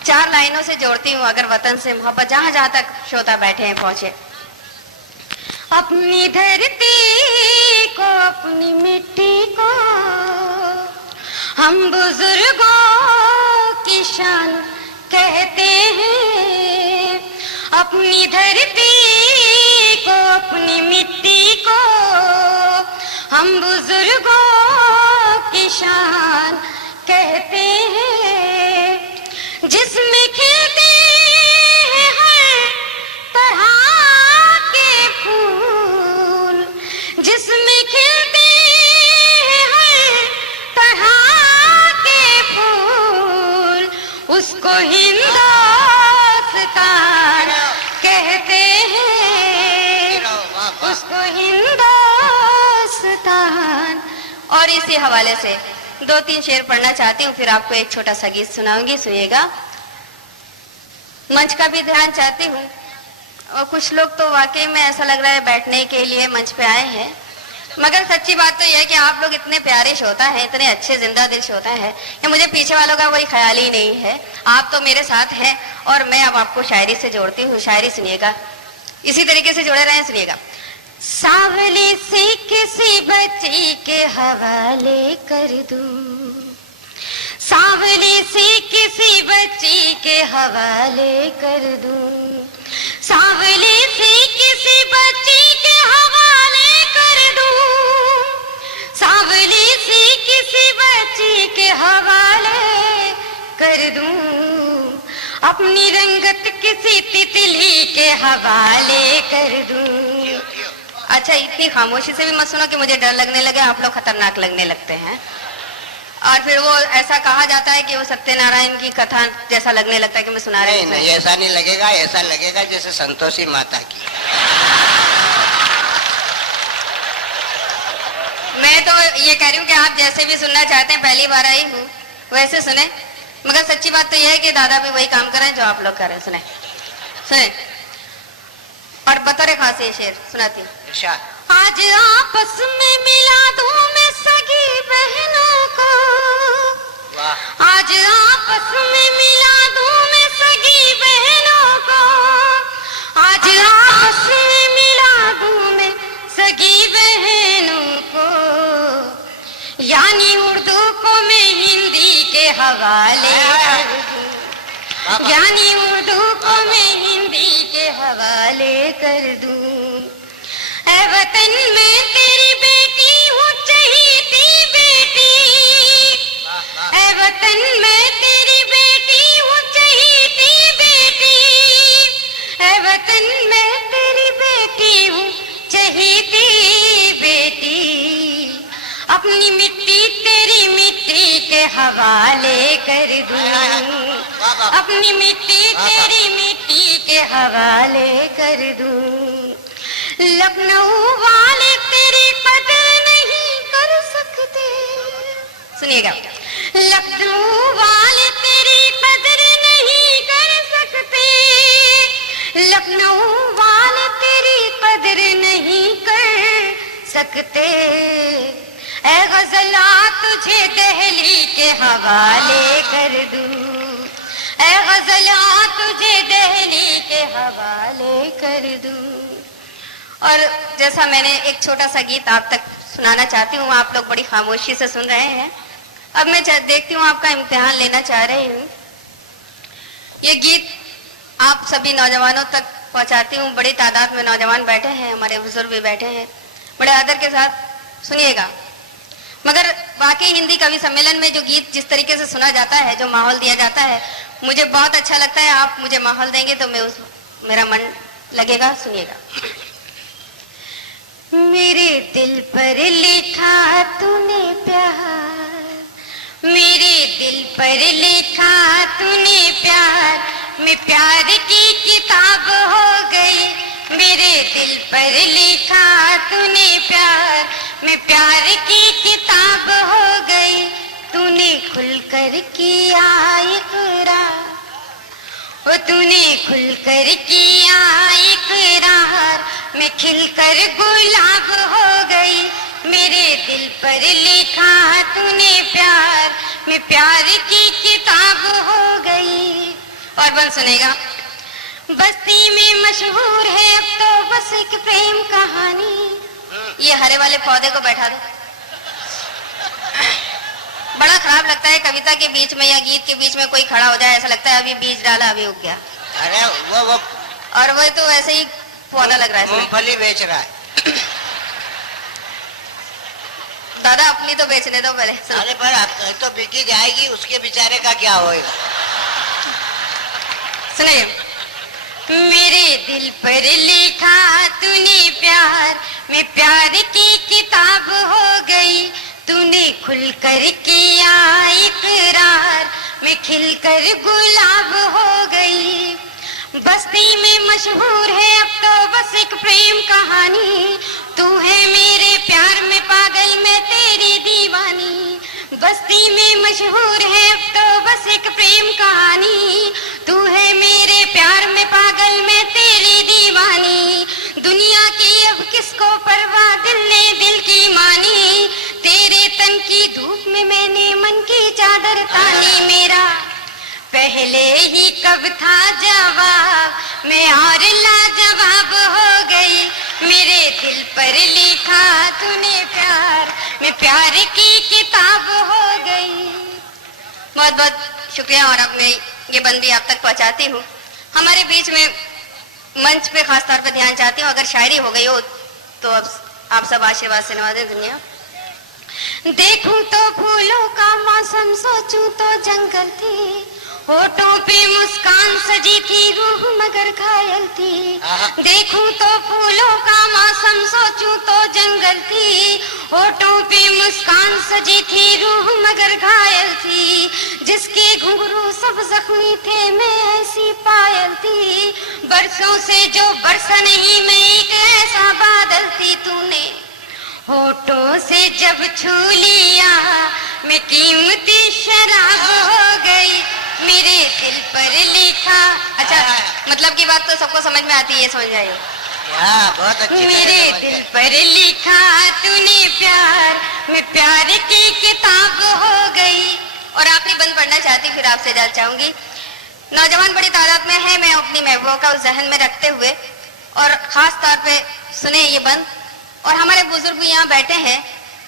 4 लाइनों से जोड़ती हूँ अगर वतन से मोहब्बत, जहां जहां तक श्रोता बैठे हैं पहुंचे। अपनी धरती को अपनी मिट्टी को हम बुजुर्गों की शान कहते हैं। अपनी धरती को अपनी मिट्टी को हम बुजुर्गों की शान कहते हैं। जिसमें खिलते हैं हर तरह के फूल, जिसमें खिलते हैं हर तरह के फूल, उसको हिंदुस्तान कहते हैं, उसको हिंदुस्तान। और इसी हवाले से 2-3 शेर पढ़ना चाहती हूँ, फिर आपको एक छोटा सा गीत सुनाऊंगी, सुनिएगा। मंच का भी ध्यान चाहती हूँ। और कुछ लोग तो वाकई में ऐसा लग रहा है बैठने के लिए मंच पे आए हैं, मगर सच्ची बात तो यह है कि आप लोग इतने प्यारे श्रोता हैं, इतने अच्छे जिंदा दिल श्रोता हैं कि मुझे पीछे वालों का कोई ख्याल ही नहीं है। आप तो मेरे साथ हैं और मैं अब आपको शायरी से जोड़ती हूँ। शायरी सुनिएगा, इसी तरीके से जुड़े रहें, सुनिएगा। सांवली सी किसी बच्ची के हवाले कर दूं, सांवली सी किसी बच्ची के हवाले कर दूं, सांवली सी किसी बच्ची के हवाले कर दूं, सांवली सी किसी बच्ची के हवाले कर दूं, अपनी रंगत किसी तितली के हवाले कर दूं। अच्छा, इतनी खामोशी से भी मत सुनो कि मुझे डर लगने लगे, आप लोग खतरनाक लगने लगते हैं। और फिर वो ऐसा कहा जाता है कि वो सत्यनारायण की कथा जैसा लगने लगता है कि मैं सुना रही हूँ। नहीं, ऐसा नहीं लगेगा, ऐसा लगेगा जैसे संतोषी माता की। मैं तो ये कह रही हूँ कि आप जैसे भी सुनना चाहते हैं, पहली बार आई हूँ वैसे सुने, मगर सच्ची बात तो यह है कि दादा भी वही काम कर रहे हैं जो आप लोग कर रहे हैं। सुने सुने। और बतौर खास ये शेर सुनाती हूँ। आज आपस में मिला दूं मैं सगी बहनों को, आज आपस में मिला दूं मैं सगी बहनों को, आज आपस में मिला दूं मैं सगी बहनों को, यानी उर्दू को मैं हिंदी के हवाले कर दूं, यानी उर्दू को मैं हिंदी के हवाले कर दूं। ऐ वतन में तेरी बेटी हूँ चहीती बेटी, ऐ वतन में तेरी बेटी हूँ चहीती बेटी, ऐ वतन में तेरी बेटी हूँ चहीती बेटी, अपनी मिट्टी तेरी मिट्टी के हवाले कर दूं, अपनी मिट्टी तेरी मिट्टी के हवाले कर दूं। लखनऊ वाले तेरी कदर नहीं कर सकते, सुनिएगा। लखनऊ वाले तेरी कदर नहीं कर सकते, लखनऊ वाले तेरी कदर नहीं कर सकते, ऐ गजला तुझे दिल्ली के हवाले कर दूं, ऐ गजला तुझे दिल्ली के हवाले कर दूं। और जैसा मैंने एक छोटा सा गीत आप तक सुनाना चाहती हूँ, आप लोग बड़ी खामोशी से सुन रहे हैं। अब मैं देखती हूँ आपका इम्तिहान लेना चाह रही हूँ। ये गीत आप सभी नौजवानों तक पहुँचाती हूँ। बड़ी तादाद में नौजवान बैठे हैं, हमारे बुजुर्ग भी बैठे हैं, बड़े आदर के साथ सुनिएगा। मगर वाकई हिंदी कवि सम्मेलन में जो गीत जिस तरीके से सुना जाता है, जो माहौल दिया जाता है, मुझे बहुत अच्छा लगता है। आप मुझे माहौल देंगे तो मेरा मन लगेगा। सुनिएगा। मेरे दिल पर लिखा तूने प्यार, मेरे दिल पर लिखा तूने प्यार, मैं प्यार की किताब हो गई। मेरे दिल पर लिखा तूने प्यार, मैं प्यार की किताब हो गई। तूने खुलकर किया इकरार, ओ तूने खुलकर किया इकरार, मैं खिलकर गुलाब हो गई। मेरे दिल पर लिखा तूने प्यार, मैं प्यार की किताब हो गई। और बन सुनेगा। बस्ती में मशहूर है अब तो बस एक प्रेम कहानी। ये हरे वाले पौधे को बैठा दो। बड़ा खराब लगता है कविता के बीच में या गीत के बीच में कोई खड़ा हो जाए, ऐसा लगता है अभी बीज डाला अभी उग गया। अरे वो और वो तो ऐसे ही पौधा लग रहा है, मूंगफली बेच रहा है। दादा अपनी तो बेचने दो पहले। अरे पर अब तो बिकी जाएगी, उसके बेचारे का क्या होएगा। सुनिए। मेरे दिल पर लिखा तूने प्यार, मैं प्यार की किताब हो गई। तूने खुलकर किया इकरार, मैं खिलकर गुलाब हो गई। बस्ती में मशहूर है अब तो बस एक प्रेम कहानी। तू है मेरे प्यार में पागल, मैं तेरी दीवानी। बस्ती में मशहूर है अब तो बस एक प्रेम कहानी। तू है मेरे प्यार में पागल, मैं तेरी दीवानी। दुनिया की अब किसको परवाह, दिल ने दिल की मानी। तेरे तन की धूप में मैंने मन की चादर तानी। मेरा पहले ही कब था जवाब, मैं और लाजवाब हो गई। मेरे दिल पर लिखा तूने प्यार, मैं प्यार की किताब हो गई। बहुत बहुत शुक्रिया। और अब मैं ये बंद भी आप तक पहुंचाती हूँ। हमारे बीच में मंच पे खास तौर पे ध्यान चाहती हूँ। अगर शायरी हो गई हो तो अब आप सब आशीर्वाद से नवाजें। दुनिया देखूं तो फूलों का मौसम, सोचूं तो जंगल थी। होठों पे मुस्कान सजी थी, रूह मगर घायल थी। देखूं तो फूलों का मौसम, सोचूं तो जंगल थी। होठों पे मुस्कान सजी थी, रूह मगर घायल थी। जिसके घुंघरू सब जख्मी थे, मैं ऐसी पायल थी। बरसों से जो बरसा नहीं, मैं एक ऐसा बादल थी। तूने होठों से जब छू लिया, मैं कीमती शराब हो गई। मेरे दिल पर लिखा। अच्छा, मतलब की बात तो सबको समझ में आती है, समझ आइए। बहुत अच्छी। मेरे दिल पर लिखा तूने प्यार, मैं प्यार की किताब हो गई। और आखिरी बंद पढ़ना चाहती, फिर आपसे इजाजत चाहूंगी। नौजवान बड़ी तादाद में है, मैं अपनी महबूबा का उस जहन में रखते हुए और खास तौर पे सुने ये बंद। और हमारे बुजुर्ग भी यहाँ बैठे हैं,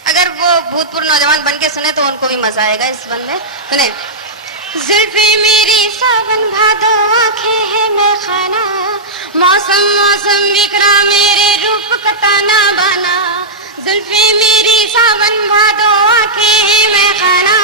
अगर वो भूतपूर्व नौजवान बन के सुने तो उनको भी मजा आएगा इस बंद में। सुने। जुल्फे मेरी सावन भादो, आंखें हैं मैं खाना। मौसम मौसम बिखरा, मेरे रूप का ताना बाना। जुल्फे मेरी सावन भादो, आंखें हैं मैं खाना।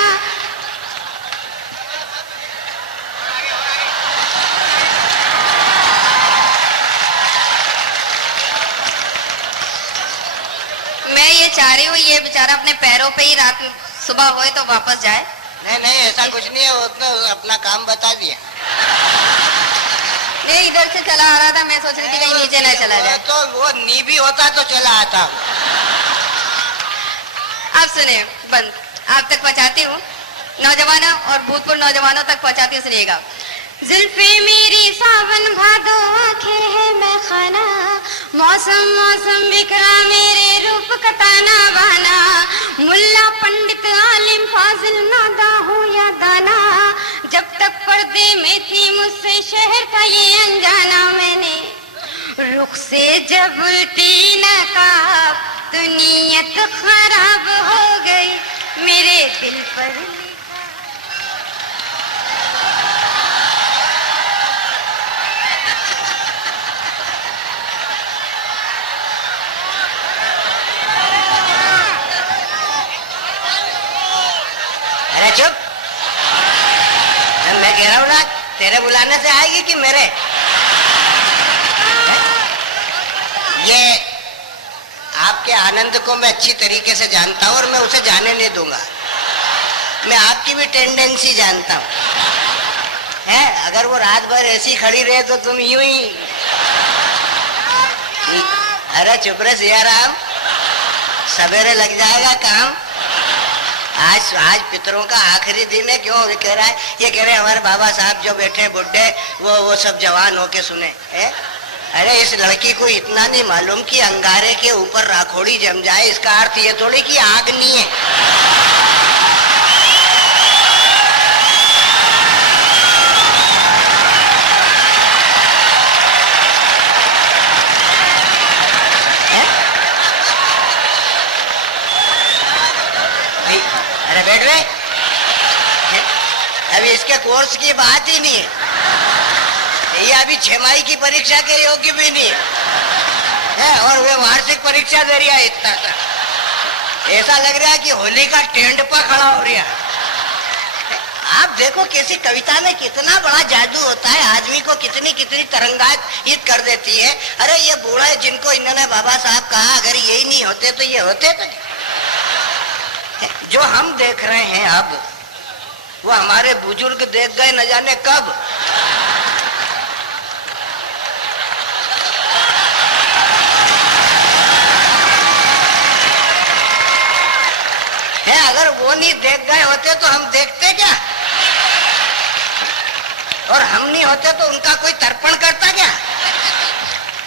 मैं ये चाह रही हूँ ये बेचारा अपने पैरों पे ही रात सुबह होए तो वापस जाए। नहीं ऐसा कुछ नहीं है, उसने अपना काम बता दिया। ये इधर से चला आ रहा था, मैं सोच रही थी कहीं नीचे ना चला जाए। तो वो नी भी होता तो चला आता। अब सुने बंद। आप तक पहुंचाती हूँ, नौजवानों और भूतपूर्व नौजवानों तक पहुंचाती हूँ, सुनिएगा। जुल्फे मेरी सावन भादो आंखें है मैं खाना, मौसम मौसम बिखरा मेरे रूप का ताना बाना, मुल्ला पंडित आलिम फाजिल नादा हो या दाना, जब तक पर्दे में थी मुझसे शहर का ये अनजाना, मैंने रुख से जब उल्टी नकाब तो नीयत खराब हो गई मेरे दिल पर। अरे चुप, मैं कह रहा हूँ ना, तेरे बुलाने से आएगी कि मेरे? ये आपके आनंद को मैं अच्छी तरीके से जानता हूँ और मैं उसे जाने नहीं दूंगा। मैं आपकी भी टेंडेंसी जानता हूँ, है? अगर वो रात भर ऐसी खड़ी रहे तो तुम यूं ही। अरे चुप रहे सियाराम, सवेरे लग जाएगा काम। आज पितरों का आखिरी दिन है। क्यों कह रहा है? ये कह रहे हमारे बाबा साहब जो बैठे बुड्ढे वो सब जवान होके सुने है? अरे इस लड़की को इतना नहीं मालूम कि अंगारे के ऊपर राखोड़ी जम जाए, इसका अर्थ ये थोड़ी कि आग नहीं है। अरे बैठ रहे, अभी इसके कोर्स की बात ही नहीं है। ये अभी 6 माही की परीक्षा के योग्य भी नहीं है और वे वार्षिक परीक्षा दे रही है। इतना ऐसा लग रहा है कि होली का टेंट पर खड़ा हो रहा है। आप देखो कैसी कविता में कितना बड़ा जादू होता है, आदमी को कितनी कितनी तरंगायित कर देती है। अरे ये बूढ़ा है जिनको इन्होंने बाबा साहब कहा, अगर यही नहीं होते तो ये होते तो जो हम देख रहे हैं अब, वो हमारे बुजुर्ग देख गए न जाने कब। है, अगर वो नहीं देख गए होते तो हम देखते क्या? और हम नहीं होते तो उनका कोई तर्पण करता क्या?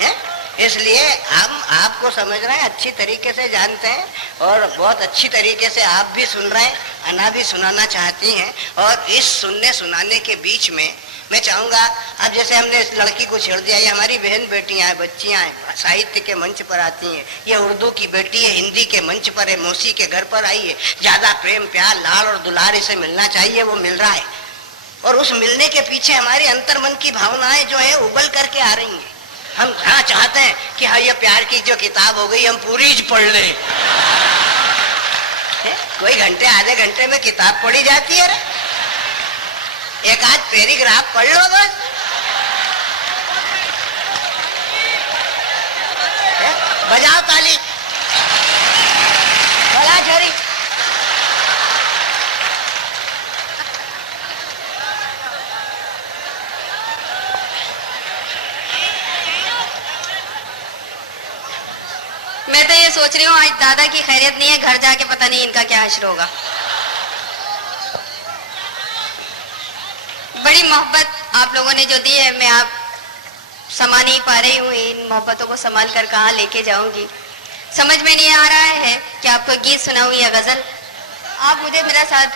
है? इसलिए हम आपको समझ रहे हैं, अच्छी तरीके से जानते हैं और बहुत अच्छी तरीके से आप भी सुन रहे हैं, अना भी सुनाना चाहती हैं। और इस सुनने सुनाने के बीच में मैं चाहूंगा, अब जैसे हमने इस लड़की को छेड़ दिया, ये हमारी बहन बेटियां हैं, बच्चियां हैं, साहित्य के मंच पर आती हैं। ये उर्दू की बेटी है, हिंदी के मंच पर है, मौसी के घर पर आई है। ज्यादा प्रेम प्यार लाड़ और दुलार इसे मिलना चाहिए, वो मिल रहा है। और उस मिलने के पीछे हमारी अंतर्मन की भावनाएं जो है उबल करके आ रही हैं। हम चाहते हैं कि हाँ ये प्यार की जो किताब हो गई हम पूरी पढ़ लें। कोई घंटे आधे घंटे में किताब पढ़ी जाती है। एक आध पैराग्राफ पढ़ लो बस। बजाओ ताली, बजा छोरी। मैं तो ये सोच रही हूँ आज दादा की खैरियत नहीं है, घर जाके पता नहीं इनका क्या हश्र होगा। बड़ी मोहब्बत आप लोगों ने जो दी है, मैं आप समा नहीं पा रही हूँ। इन मोहब्बतों को संभाल कर कहाँ लेके जाऊंगी समझ में नहीं आ रहा है कि आपको गीत सुनाऊं या गजल। आप मुझे मेरा साथ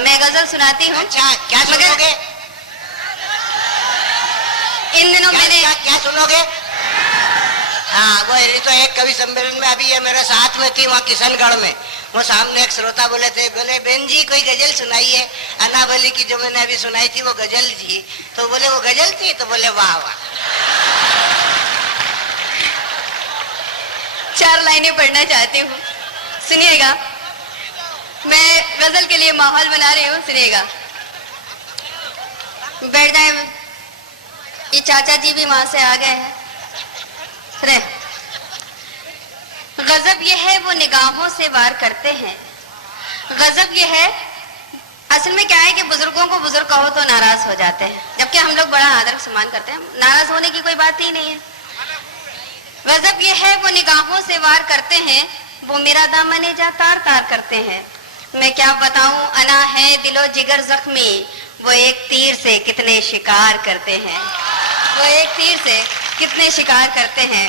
मैं गजल सुनाती हूँ। अच्छा क्या सुनोगे? इन दिनों मैंने क्या सुनोगे? हाँ वो तो एक कवि सम्मेलन में अभी ये मेरे साथ में थी, वहाँ किशनगढ़ में। वो सामने एक श्रोता बोले थे, बोले बहन जी कोई गजल सुनाइए। अन्ना बोली की जो मैंने अभी सुनाई थी वो गजल थी। तो बोले वो गजल थी? तो बोले वाह वाह। 4 लाइनें पढ़ना चाहती हूँ, सुनिएगा। मैं गजल के लिए माहौल बना रही हूँ, सुनिएगा। बैठ जाए। ये चाचा जी भी वहां से आ गए हैं। गजब यह है वो निगाहों से वार करते हैं। गजब यह है, असल में क्या है कि बुजुर्गों को बुजुर्ग कहो तो नाराज हो जाते हैं, जबकि हम लोग बड़ा आदर सम्मान करते हैं। नाराज होने की कोई बात ही नहीं है। गजब यह है वो निगाहों से वार करते हैं, वो मेरा दामने जा तार तार करते हैं। मैं क्या बताऊं, अना है दिलो जिगर जख्मी, वो एक तीर से कितने शिकार करते हैं, वो एक तीर से कितने शिकार करते हैं।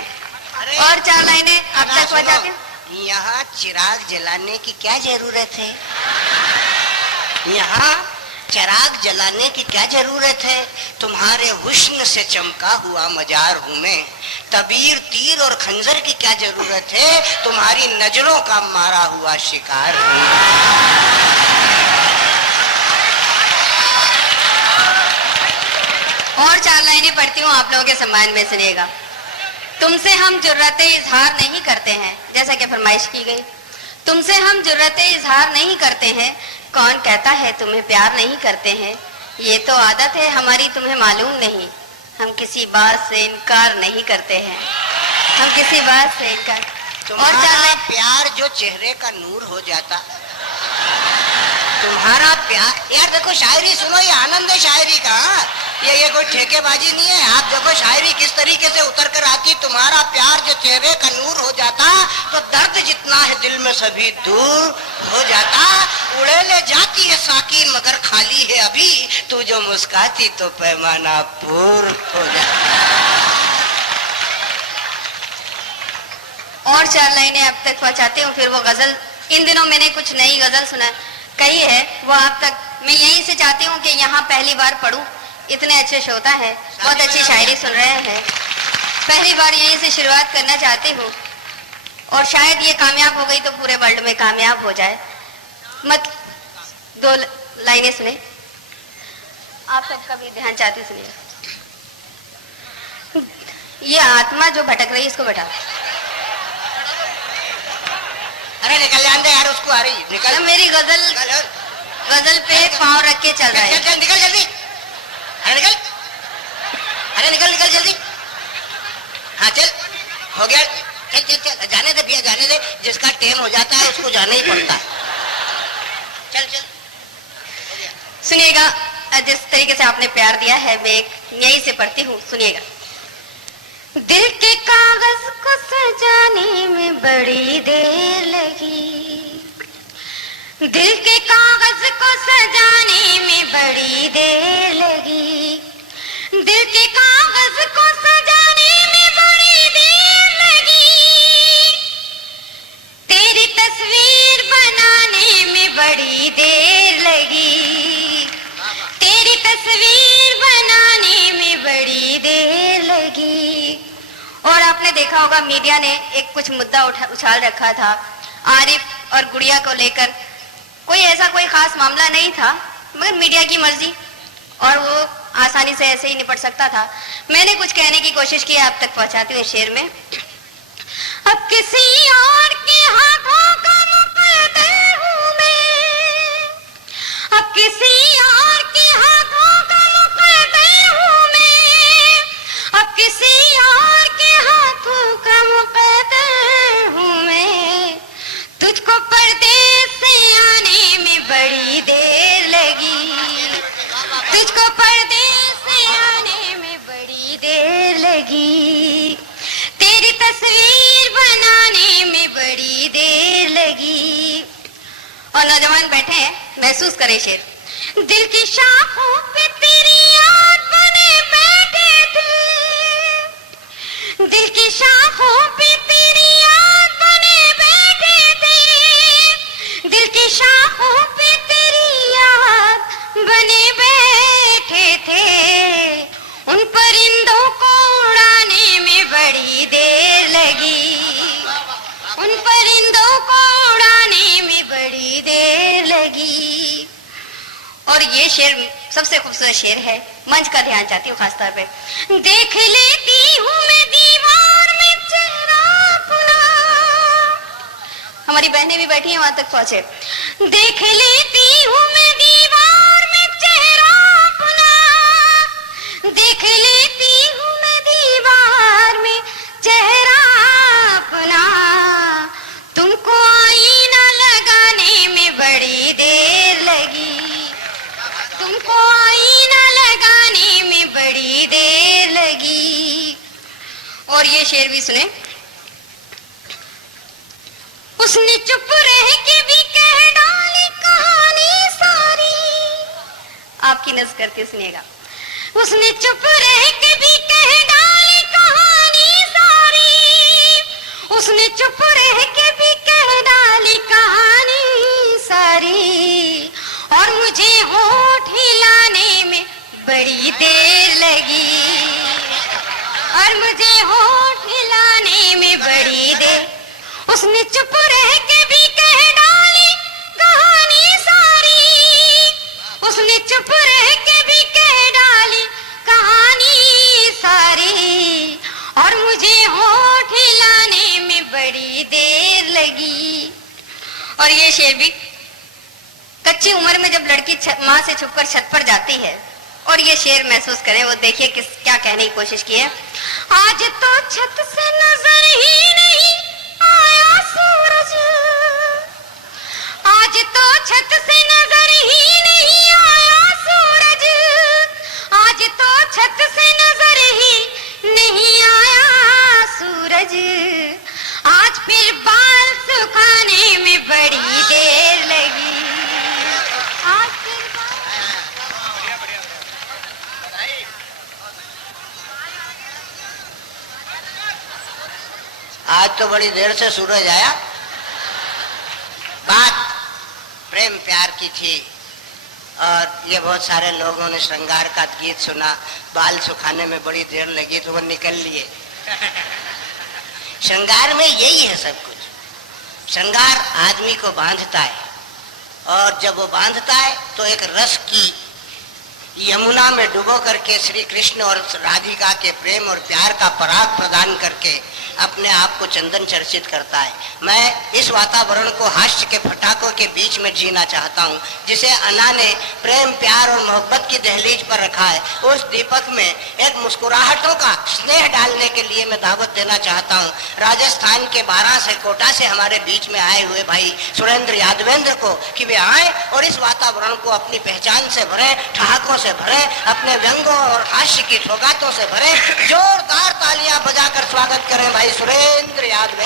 और 4 लाइनें अब तक बजाते हैं। यहाँ चिराग जलाने की क्या जरूरत है, यहाँ चिराग जलाने की क्या जरूरत है, तुम्हारे हुस्न से चमका हुआ मजार हूं मैं, तबीर तीर और खंजर की क्या जरूरत है, तुम्हारी नजरों का मारा हुआ शिकार हूं। और 4 लाइनें पढ़ती हूँ, आप लोगों के सम्मान में सुनिएगा। तुमसे हम जुर्रते इजहार नहीं करते हैं, जैसा कि फरमाइश की गई, तुमसे हम जुर्रते इजहार नहीं करते हैं, कौन कहता है तुम्हें प्यार नहीं करते हैं, ये तो आदत है हमारी तुम्हें मालूम नहीं, हम किसी बात से इनकार नहीं करते हैं, हम किसी बात से इनकार। तुम्हारा प्यार जो चेहरे का नूर हो जाता, तुम्हारा प्यार, यार देखो शायरी सुनो, ये आनंद है शायरी का, ये कोई ठेकेबाजी नहीं है। आप देखो शायरी किस तरीके से उतर कर आती, तुम्हारा प्यार जो चेहरे का नूर हो जाता, तो दर्द जितना है दिल में सभी दूर हो जाता, उड़े ले जाती है साकी मगर खाली है अभी, तू जो मुस्काती तो पैमाना पूर हो जाता। और 4 लाइनें अब तक पहुंचाती हूँ, फिर वो गजल, इन दिनों मैंने कुछ नई गजल सुना कही है, वो आप तक मैं यहीं से चाहती हूँ कि यहाँ पहली बार पढ़ूं, इतने अच्छे श्रोता है, बहुत अच्छी शायरी सुन रहे हैं, पहली बार यहीं से शुरुआत करना चाहती हूँ, और शायद ये कामयाब हो गई तो पूरे वर्ल्ड में कामयाब हो जाए। मत 2 लाइनें सुने, आप सबका भी ध्यान चाहती सुनिए। ये आत्मा जो भटक रही है इसको बैठा, अरे निकल जाते यार, उसको आ रही निकल, मेरी गजल पे पाँव रख के चल रहा है। चल निकल जल्दी, अरे निकल, अरे निकल निकल जल्दी, हाँ चल हो गया, चल चल चल, जाने दे भैया जाने दे, जिसका टेम हो जाता है उसको जाना ही पड़ता। चल चल सुनिएगा, जिस तरीके से आपने प्यार दिया है मैं एक यहीं से पढ़ती हूँ, सुनिएगा। दिल के कागज को सजाने में बड़ी देर लगी, दिल के कागज को सजाने में बड़ी देर लगी, दिल के कागज को सजाने में बड़ी देर लगी, तेरी तस्वीर बनाने में बड़ी देर लगी, तेरी तस्वीर बनाने में बड़ी देर लगी। और आपने देखा होगा मीडिया ने एक कुछ मुद्दा उछाल रखा था, आरिफ और गुड़िया को लेकर, कोई ऐसा कोई खास मामला नहीं था, मगर मीडिया की मर्जी, और वो आसानी से ऐसे ही निपट सकता था। मैंने कुछ कहने की कोशिश की, आप तक पहुंचाती हूँ शेर में। अब किसी और के हाथों का मुकद्दर हूँ मैं, अब किसी और के हाथों का मुकद्दर हूँ मैं, अब किसी और के हाथों का मुकद्दर हूँ मैं, तुझको परदेस से आने में बड़ी देर लगी, तुझको परदेस से आने में बड़ी देर लगी, तेरी तस्वीर बनाने में बड़ी देर लगी। और नौजवान बैठे हैं, महसूस करें शेर। दिल की शाखों पे तेरी याद बने बैठे थे, दिल की शाखों पे तेरी याद बने बैठे थे, दिल की शाखों पे तेरी याद बने बैठे थे, उन परिंदों को उड़ाने में बड़ी देर लगी, उन परिंदों को उड़ाने में बड़ी देर लगी। और ये शेर सबसे खूबसूरत शेर है, मंच का ध्यान चाहती हूँ खास तौर पे। देख लेती हूँ मैं दीवार में चेहरा अपना, हमारी बहनें भी बैठी हैं वहां तक पहुंचे। देख लेती हूँ मैं दीवार में चेहरा अपना, देख लेती हूँ मैं दीवार में चेहरा अपना, तुमको आईना लगाने में बड़ी देर लगी, तुमको आईना लगाने में बड़ी देर लगी। और ये शेर भी सुने। उसने चुप रह के भी कह डाली कहानी सारी। आपकी नस करके सुनिएगा। उसने चुप रह के भी कह डाली कहानी सारी। उसने चुप रह के भी कह डाली कहानी सारी। और मुझे होठ हिलाने में बड़ी देर लगी। और मुझे होठ हिलाने में बड़ी देर। उसने चुप रह के भी कह डाली कहानी सारी। उसने चुप रह के भी कह डाली कहानी सारी। और मुझे होठ हिलाने में बड़ी देर लगी। और ये शेर भी कच्ची उम्र में जब लड़की माँ से छुपकर छत पर जाती है और ये शेर महसूस करें, वो देखिए किस क्या कहने की कोशिश की है। आज तो छत से नजर ही नहीं आया सूरज। आज तो छत से नजर ही नहीं आया सूरज। आज तो छत से नजर ही नहीं आया सूरज। आज फिर बाल सुखाने में बड़ी देर लगी। आज फिर आज तो बड़ी देर से सूरज आया। बात प्रेम प्यार की थी और ये बहुत सारे लोगों ने श्रृंगार का गीत सुना। बाल सुखाने में बड़ी देर लगी तो वो निकल लिए। श्रृंगार में यही है सब कुछ। श्रृंगार आदमी को बांधता है और जब वो बांधता है तो एक रस की यमुना में डुबो करके श्री कृष्ण और राधिका के प्रेम और प्यार का पराग प्रदान करके अपने आप को चंदन चर्चित करता है। मैं इस वातावरण को हास्य के फटाकों के बीच में जीना चाहता हूँ, जिसे अन्ना ने प्रेम प्यार और मोहब्बत की दहलीज पर रखा है। उस दीपक में एक मुस्कुराहटों का स्नेह डालने के लिए मैं दावत देना चाहता हूँ राजस्थान के 12 से कोटा से हमारे बीच में आए हुए भाई सुरेंद्र यादवेंद्र को, कि वे आए और इस वातावरण को अपनी पहचान से भरे, ठहाकों से भरे, अपने व्यंगों और हास्य की सौगातों से भरे। जोरदार तालियां बजाकर स्वागत करें भाई सुरेंद्र यादव।